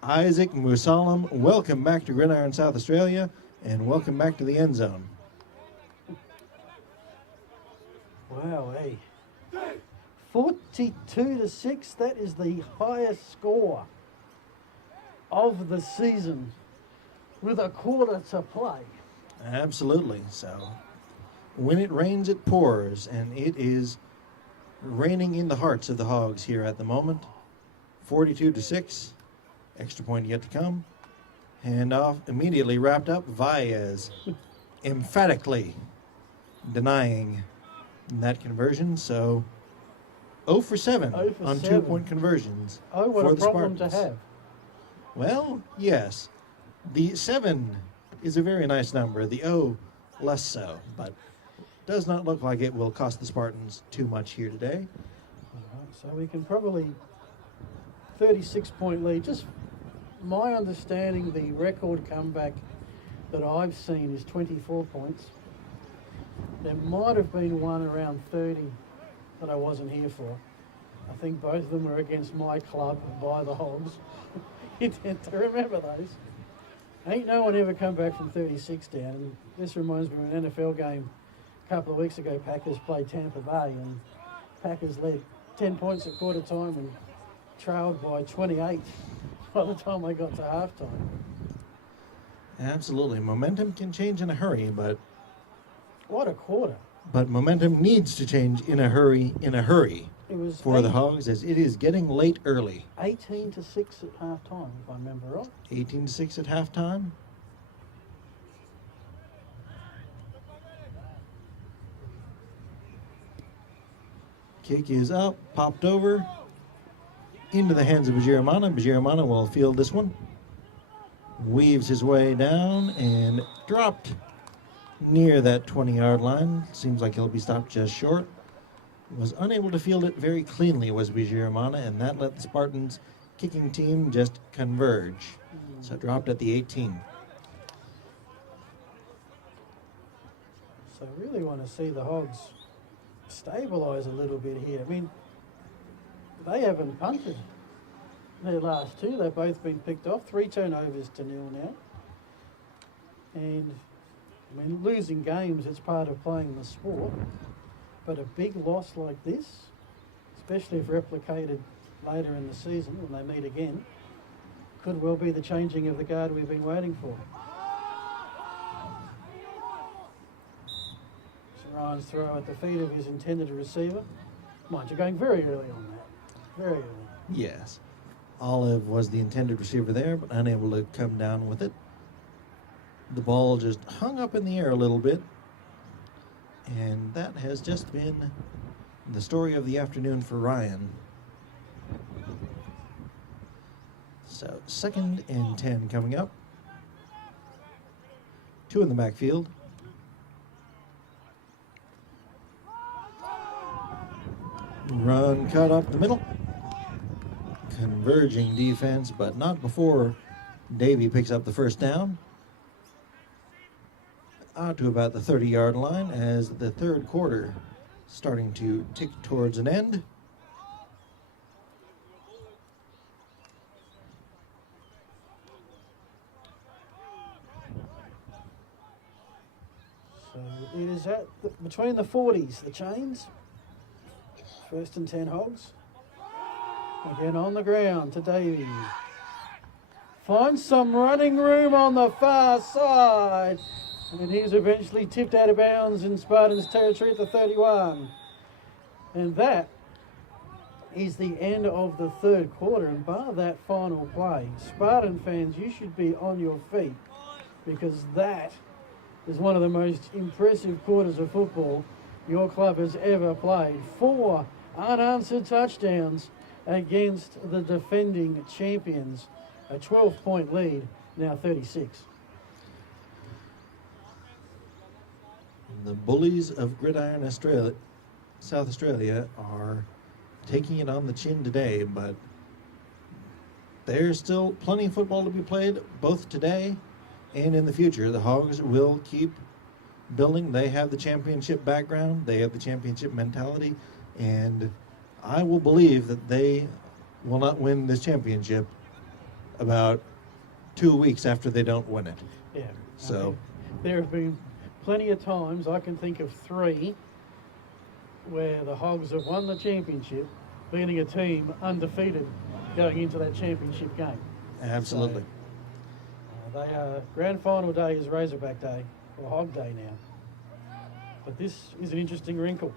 Isaac Musalam, welcome back to Gridiron, South Australia, and welcome back to the end zone. Wow, hey. 42-6, that is the highest score of the season with a quarter to play. Absolutely. So when it rains, it pours, and it is raining in the hearts of the Hogs here at the moment. 42-6. Extra point yet to come. Handoff immediately wrapped up. Valles emphatically denying that conversion. So 0 for 7 0 for on 7. 2-point conversions Oh, what for a the problem Spartans. to have. Well, yes. The 7 is a very nice number. The 0, less so. But does not look like it will cost the Spartans too much here today. All right, so we can probably 36-point lead. Just my understanding, the record comeback that I've seen is 24 points. There might have been one around 30 that I wasn't here for. I think both of them were against my club by the Hogs. You tend to remember those. Ain't no one ever come back from 36 down. And this reminds me of an NFL game a couple of weeks ago. Packers played Tampa Bay, and Packers led 10 points at quarter time and trailed by 28 by the time they got to halftime. Absolutely. Momentum can change in a hurry, but What a quarter. momentum needs to change in a hurry, It was for the Hogs, as it is getting late early. 18-6 at halftime, if I remember right. 18-6 at halftime. Kick is up, popped over, into the hands of Bajiramana. Bajiramana will field this one. Weaves his way down and dropped near that 20-yard line. Seems like he'll be stopped just short. Was unable to field it very cleanly was Bajiramana, and that let the Spartans kicking team just converge. So it dropped at the 18. So I really want to see the Hogs stabilise a little bit here. I mean, they haven't punted their last two. They've both been picked off. 3 turnovers to 0 now. And, I mean, losing games, it's part of playing the sport. But a big loss like this, especially if replicated later in the season when they meet again, could well be the changing of the guard we've been waiting for. Ryan's throw at the feet of his intended receiver. Mind you, going very early on that. Very early. Yes. Olive was the intended receiver there, but unable to come down with it. The ball just hung up in the air a little bit. And that has just been the story of the afternoon for Ryan. So 2nd and 10 coming up. 2 in the backfield. Run cut up the middle. Converging defense, but not before Davey picks up the first down. Out to about the 30-yard line as the third quarter starting to tick towards an end. So it is at between the 40s, the chains. 1st and 10 Hogs. Again on the ground to Davey. Finds some running room on the far side. And he's eventually tipped out of bounds in Spartans territory at the 31. And that is the end of the third quarter. And bar that final play, Spartan fans, you should be on your feet, because that is one of the most impressive quarters of football your club has ever played. 4 unanswered touchdowns against the defending champions. A 12-point lead, now 36. The bullies of Gridiron Australia, South Australia are taking it on the chin today, but there's still plenty of football to be played, both today and in the future. The Hogs will keep building. They have the championship background, they have the championship mentality, and I will believe that they will not win this championship about 2 weeks after they don't win it. Yeah. So there have been plenty of times, I can think of 3, where the Hogs have won the championship, leading a team undefeated going into that championship game. absolutely. So, grand final day is Razorback Day or Hog Day now. But this is an interesting wrinkle.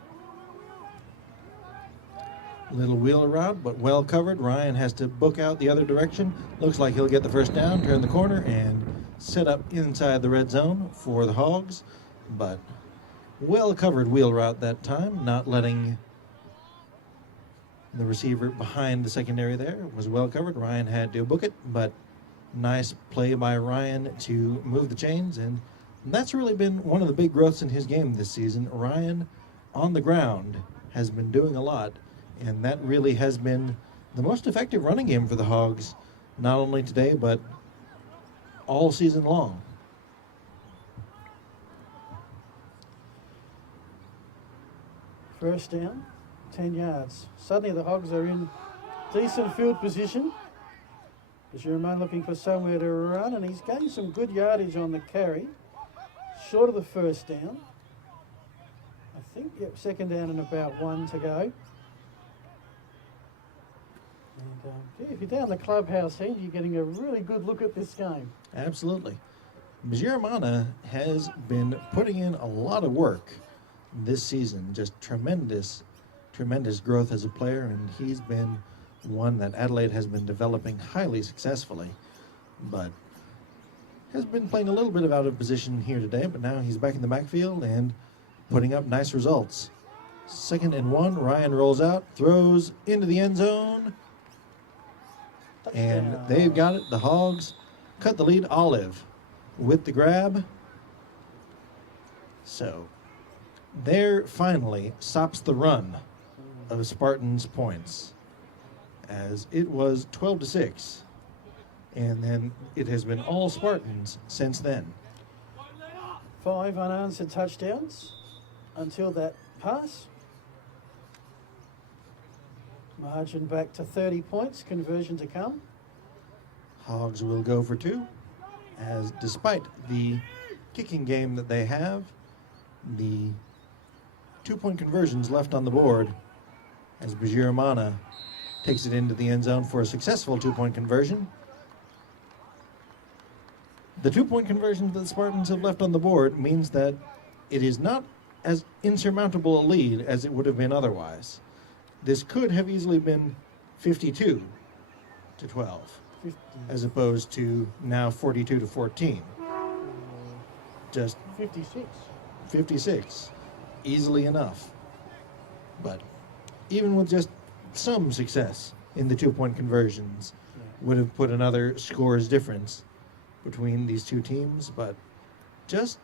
Little wheel around, but well covered. Ryan has to book out the other direction. Looks like he'll get the first down, turn the corner, and set up inside the red zone for the Hogs. But well covered wheel route that time, not letting the receiver behind the secondary there. It was well covered. Ryan had to book it, but nice play by Ryan to move the chains. And that's really been one of the big growths in his game this season. Ryan on the ground has been doing a lot. And that really has been the most effective running game for the Hogs, not only today, but all season long. First down, 10 yards. Suddenly the Hogs are in decent field position. Gridiron looking for somewhere to run, and he's gained some good yardage on the carry. Short of the first down. I think, yep, second down and about 1 to go. And if you're down the clubhouse end, you're getting a really good look at this game. Absolutely. Gridiron has been putting in a lot of work this season. Just tremendous growth as a player, and he's been one that Adelaide has been developing highly successfully, but has been playing a little bit of out of position here today, but now he's back in the backfield and putting up nice results. 2nd and 1, Ryan rolls out, throws into the end zone, and they've got it. The Hogs cut the lead. Olive with the grab. So there finally stops the run of Spartans points, as it was 12-6, and then it has been all Spartans since then. 5 unanswered touchdowns until that pass. Margin back to 30 points, conversion to come. Hogs will go for 2, as despite the kicking game that they have, the 2-point conversions left on the board, as Gridiron takes it into the end zone for a successful 2-point conversion. The 2-point conversion that the Spartans have left on the board means that it is not as insurmountable a lead as it would have been otherwise. This could have easily been 52-12, as opposed to now 42-14. Just 56, easily enough. But even with just some success in the 2-point conversions, would have put another scores difference between these two teams. But just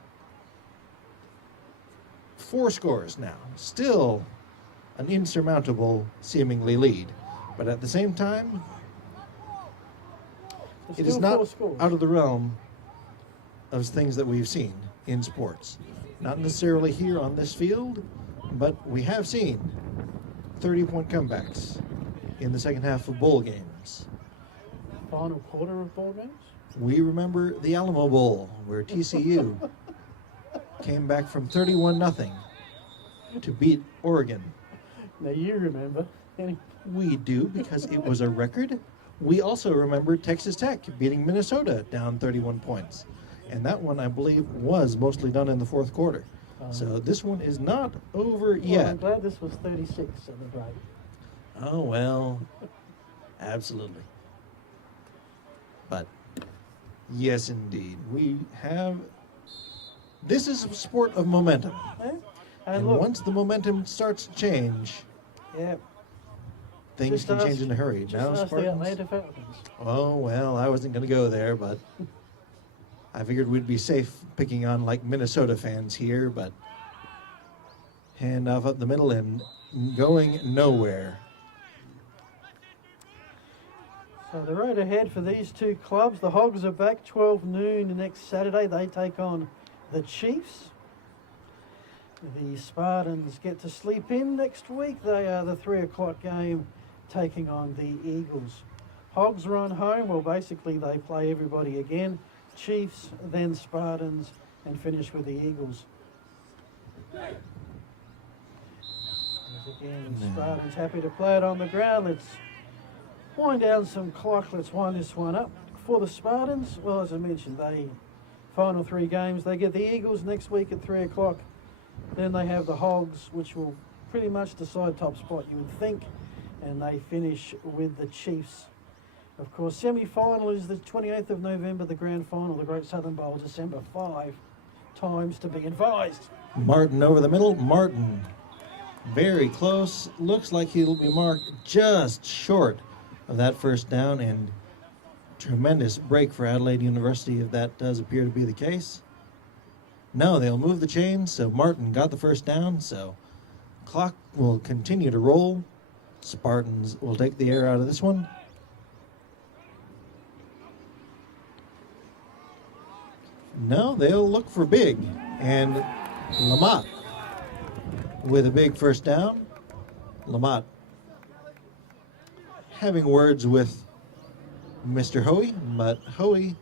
4 scores now, still an insurmountable seemingly lead, but at the same time it is not out of the realm of things that we've seen in sports. Not necessarily here on this field, but we have seen 30-point comebacks in the second half of bowl games. Final quarter of ball games? We remember the Alamo Bowl, where TCU came back from 31-0 to beat Oregon. Now you remember. We do, because it was a record. We also remember Texas Tech beating Minnesota down 31 points. And that one, I believe, was mostly done in the 4th quarter. So this one is not over yet. I'm glad this was 36 at the break. Oh, well, absolutely. But, yes, indeed. We have... This is a sport of momentum. Yeah. And look, once the momentum starts to change, yeah, things can change in a hurry. Now, the Spartans. Atlanta Falcons. Oh, well, I wasn't going to go there, but I figured we'd be safe picking on, like, Minnesota fans here, but handoff up the middle and going nowhere. So the road ahead for these two clubs. The Hogs are back 12 noon next Saturday. They take on the Chiefs. The Spartans get to sleep in next week. They are the 3 o'clock game taking on the Eagles. Hogs run home. Well, basically they play everybody again. Chiefs, then Spartans, and finish with the Eagles. As again, Spartans happy to play it on the ground. Let's wind down some clock. Let's wind this one up. For the Spartans, well, as I mentioned, they final 3 games. They get the Eagles next week at 3 o'clock. Then they have the Hogs, which will pretty much decide top spot, you would think. And they finish with the Chiefs. Of course, semi-final is the 28th of November, the grand final, the Great Southern Bowl, December 5. Times to be advised. Martin over the middle. Martin very close. Looks like he'll be marked just short of that first down, and tremendous break for Adelaide University if that does appear to be the case. No, they'll move the chains, so Martin got the first down, so clock will continue to roll. Spartans will take the air out of this one. No, they'll look for big, and Lamont with a big first down. Lamont having words with Mr. Hoey, but Hoey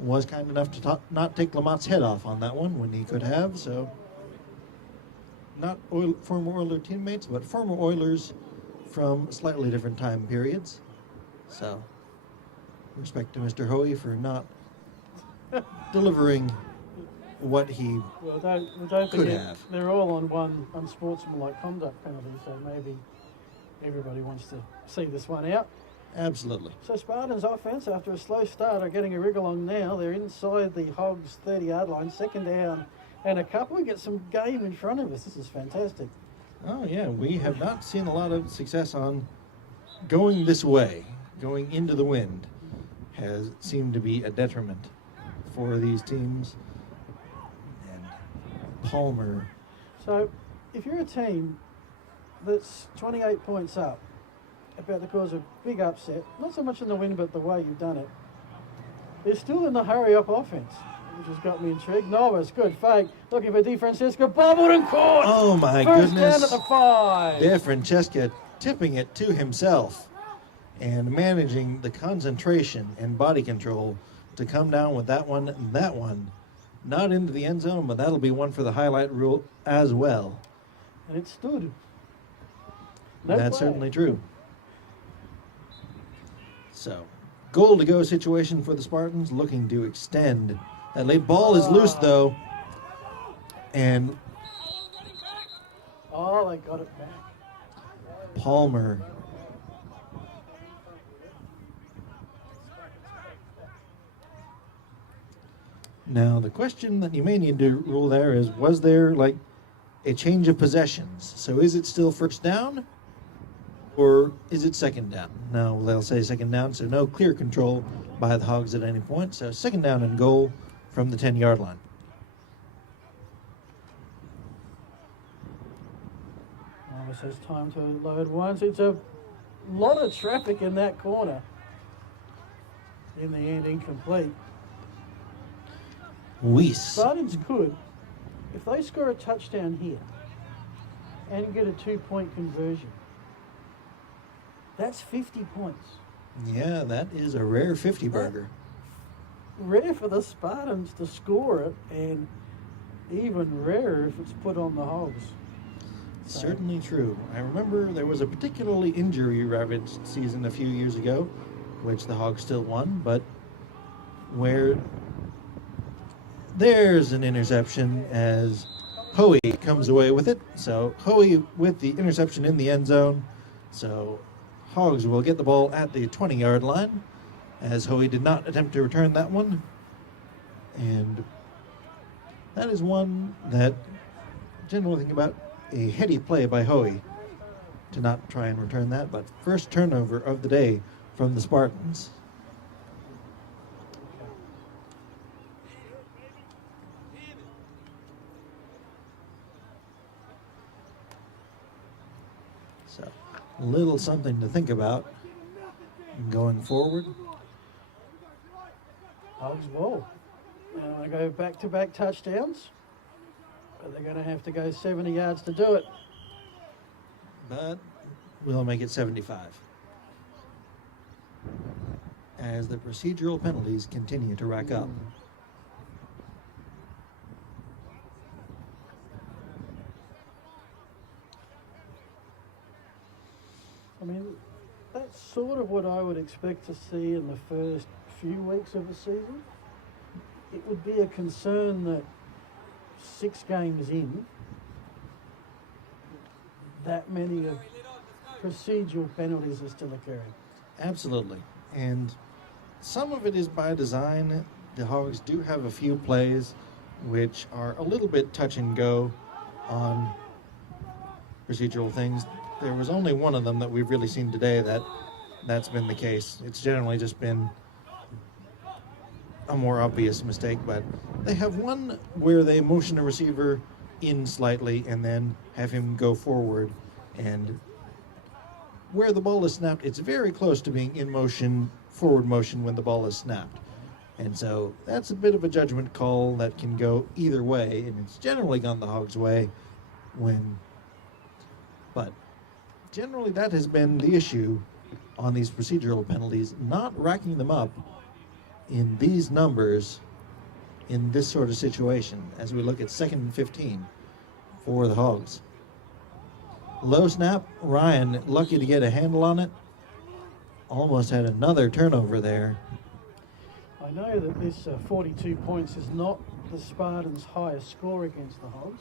was kind enough to not take Lamont's head off on that one when he could have, so not former Oiler teammates, but former Oilers from slightly different time periods. So respect to Mr. Hoey for not delivering what he don't could forget, have. they're all on one unsportsmanlike conduct penalty, so maybe everybody wants to see this one out. Absolutely. So Spartans offense, after a slow start, are getting a rig along now. They're inside the Hogs 30-yard line, second down and a couple. We get some game in front of us. This is fantastic. Oh, yeah, we have not seen a lot of success on going this way. Going into the wind has seemed to be a detriment for these teams. And Palmer. So if you're a team that's 28 points up, about to cause a big upset, not so much in the wind, but the way you've done it, they're still in the hurry-up offense, which has got me intrigued. Novas, good fake, looking for DeFrancesco, bobbled and caught! Oh, my First goodness. down at the 5. DeFrancesco tipping it to himself and managing the concentration and body control to come down with that one. Not into the end zone, but that'll be one for the highlight rule as well. And it stood. That's certainly true. So, goal to go situation for the Spartans, looking to extend. That late ball is loose though, and Oh, they got it back. Palmer now the question that you may need to rule there is, was there like a change of possessions? So is it still first down? Or is it second down? No, they'll say second down, so no clear control by the Hogs at any point. So second down and goal from the 10-yard line. Almost has time to load once. It's a lot of traffic in that corner. In the end, incomplete. Weiss. Spartans could, if they score a touchdown here and get a 2-point conversion, that's 50 points. Yeah, that is a rare 50 burger. Rare for the Spartans to score it, and even rarer if it's put on the Hogs. Certainly true. I remember there was a particularly injury-ravaged season a few years ago, which the Hogs still won, but where there's an interception as Hoey comes away with it. So Hoey with the interception in the end zone. So Hogs will get the ball at the 20-yard line, as Hoey did not attempt to return that one. And that is one that, generally think about a heady play by Hoey to not try and return that, but first turnover of the day from the Spartans. So, a little something to think about going forward. Hogs ball. Now they go back-to-back touchdowns, but they're going to have to go 70 yards to do it. But we'll make it 75. As the procedural penalties continue to rack up. I mean, that's sort of what I would expect to see in the first few weeks of the season. it would be a concern that 6 games in, that many of procedural penalties are still occurring. Absolutely. And some of it is by design. The Hogs do have a few plays which are a little bit touch and go on procedural things. There was only one of them that we've really seen today that's been the case. It's generally just been a more obvious mistake, but they have one where they motion a receiver in slightly and then have him go forward, and where the ball is snapped, it's very close to being in motion, forward motion when the ball is snapped. And so that's a bit of a judgment call that can go either way, and it's generally gone the Hogs' way but generally that has been the issue on these procedural penalties, not racking them up in these numbers in this sort of situation as we look at 2nd and 15 for the Hogs. Low snap, Ryan lucky to get a handle on it. Almost had another turnover there. I know that this 42 points is not the Spartans' highest score against the Hogs.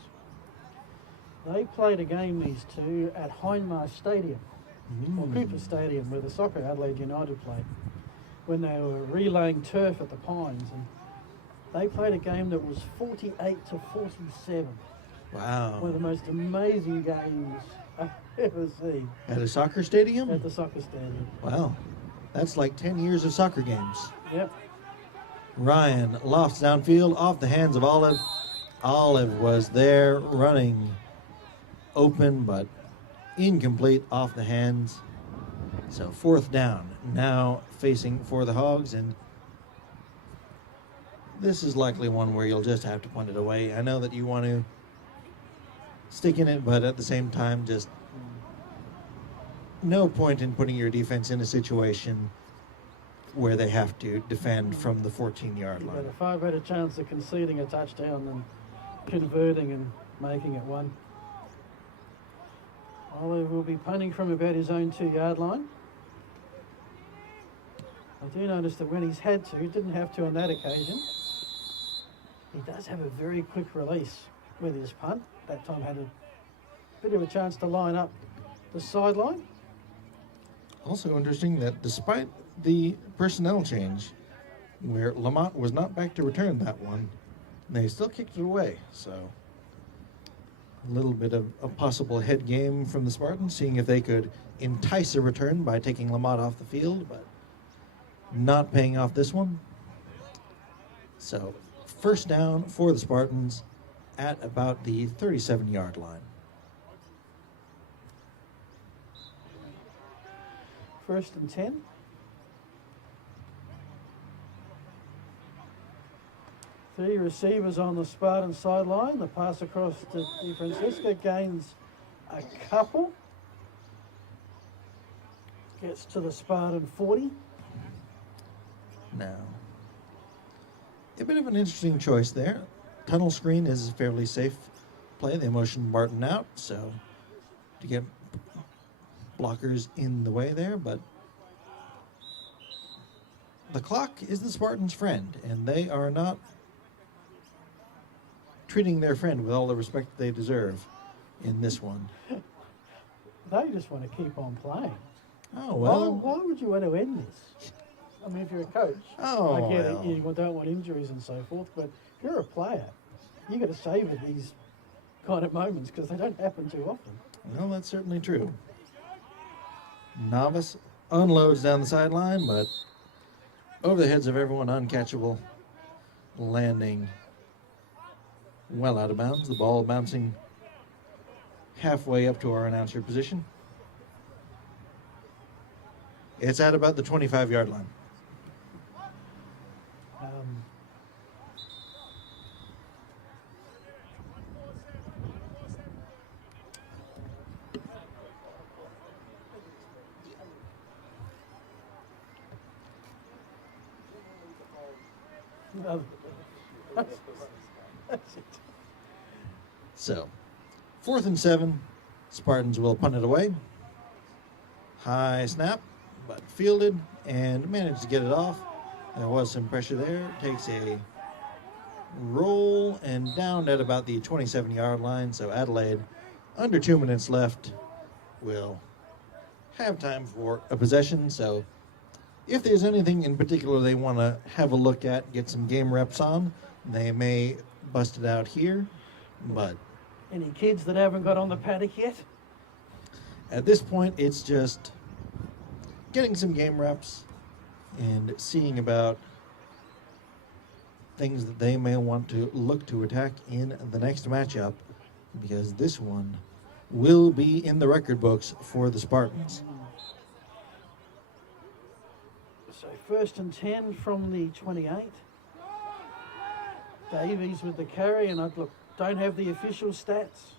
They played a game, these two, at Hindmarsh Stadium, or Cooper Stadium, where the soccer Adelaide United played, when they were relaying turf at the Pines. And they played a game that was 48-47. Wow. One of the most amazing games I've ever seen. At a soccer stadium? At the soccer stadium. Wow. That's like 10 years of soccer games. Yep. Ryan lofts downfield off the hands of Olive. Olive was there running open but incomplete off the hands. So 4th down now facing for the Hogs, and this is likely one where you'll just have to punt it away. I know that you want to stick in it, but at the same time, just no point in putting your defense in a situation where they have to defend from the 14-yard You've line. got a far better chance of conceding a touchdown than converting and making it one. Olive will be punting from about his own 2-yard line. I do notice that when he's had to, he didn't have to on that occasion. He does have a very quick release with his punt. That time had a bit of a chance to line up the sideline. Also interesting that despite the personnel change, where Lamont was not back to return that one, they still kicked it away. So a little bit of a possible head game from the Spartans, seeing if they could entice a return by taking Lamont off the field, but not paying off this one. So 1st down for the Spartans at about the 37-yard line. 1st and 10. Three receivers on the Spartan sideline. The pass across to Di Francisco gains a couple. Gets to the Spartan 40. Now, a bit of an interesting choice there. Tunnel screen is a fairly safe play. They motion Barton out, so to get blockers in the way there, but the clock is the Spartans' friend, and they are not treating their friend with all the respect they deserve in this one. They just want to keep on playing. Oh, well. Why would you want to end this? I mean, if you're a coach, Oh, I get well. it, you don't want injuries and so forth, but if you're a player, you got to savor these kind of moments because they don't happen too often. Well, that's certainly true. Novice unloads down the sideline, but over the heads of everyone, uncatchable, landing well out of bounds. The ball bouncing halfway up to our announcer position. It's at about the 25-yard line. So, 4th and 7. Spartans will punt it away. High snap, but fielded and managed to get it off. There was some pressure there. Takes a roll and down at about the 27-yard line. So Adelaide, under 2 minutes left, will have time for a possession. So if there's anything in particular they want to have a look at, get some game reps on, they may bust it out here. But Any kids that haven't got on the paddock yet? at this point, it's just getting some game reps and seeing about things that they may want to look to attack in the next matchup, because this one will be in the record books for the Spartans. So 1st and 10 from the 28. Davies with the carry, and I don't have the official stats.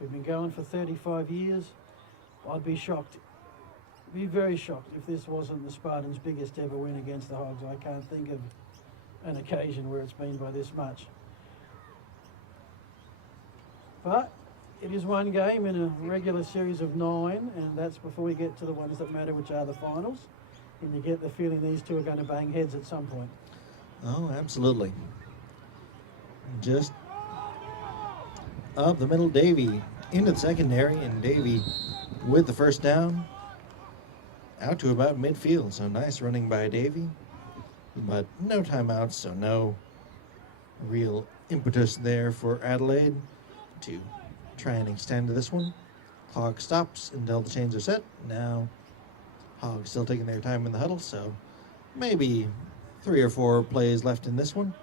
We've been going for 35 years. I'd be shocked, be very shocked if this wasn't the Spartans' biggest ever win against the Hogs. I can't think of an occasion where it's been by this much. But it is one game in a regular series of 9, and that's before we get to the ones that matter, which are the finals. And you get the feeling these two are going to bang heads at some point. Oh, absolutely. Just up the middle, Davey into the secondary, and Davey with the first down out to about midfield. So nice running by Davey, but no timeouts, so no real impetus there for Adelaide to try and extend this one. Clock stops until the chains are set. Now Hogs still taking their time in the huddle, so maybe 3 or 4 plays left in this one.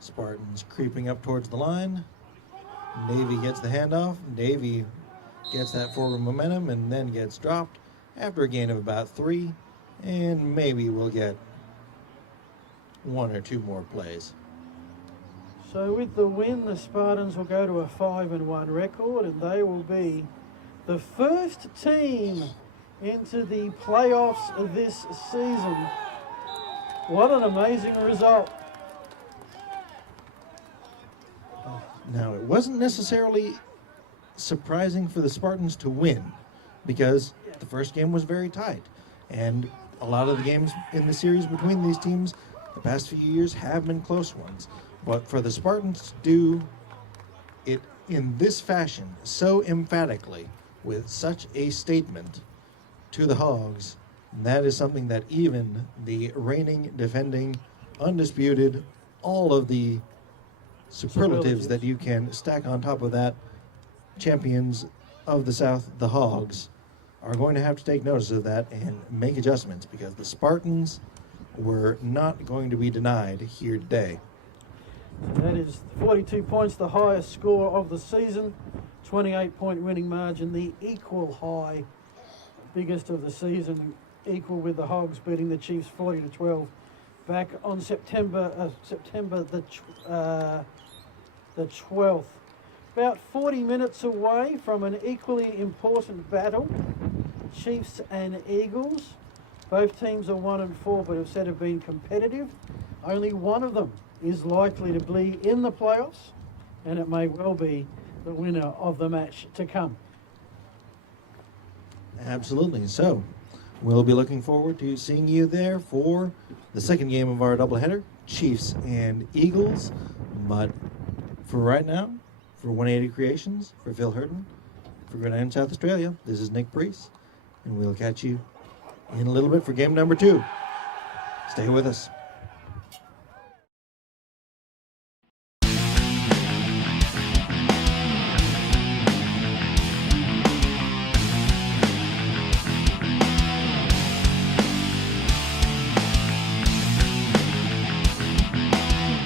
Spartans creeping up towards the line. Davey gets the handoff. Davey gets that forward momentum and then gets dropped after a gain of about 3, and maybe we'll get 1 or 2 more plays. So with the win, the Spartans will go to a 5-1 record, and they will be the first team into the playoffs of this season. What an amazing result. Now, it wasn't necessarily surprising for the Spartans to win, because the first game was very tight, and a lot of the games in the series between these teams the past few years have been close ones. But for the Spartans to do it in this fashion, so emphatically, with such a statement to the Hogs, that is something that even the reigning, defending, undisputed, all of the superlatives that you can stack on top of that, champions of the South, the Hogs, are going to have to take notice of that and make adjustments, because the Spartans were not going to be denied here today. That is 42 points, the highest score of the season. 28-point winning margin, the equal high, biggest of the season, equal with the Hogs beating the Chiefs 40-12 back on September the 12th. About 40 minutes away from an equally important battle, Chiefs and Eagles. Both teams are 1-4, but have said have been competitive. Only one of them is likely to be in the playoffs, and it may well be the winner of the match to come. Absolutely. So we'll be looking forward to seeing you there for the second game of our doubleheader, Chiefs and Eagles. But for right now, for 180 Creations, for Phil Hurton, for Gridiron South Australia, this is Nick Priest, and we'll catch you in a little bit for game number 2. Stay with us.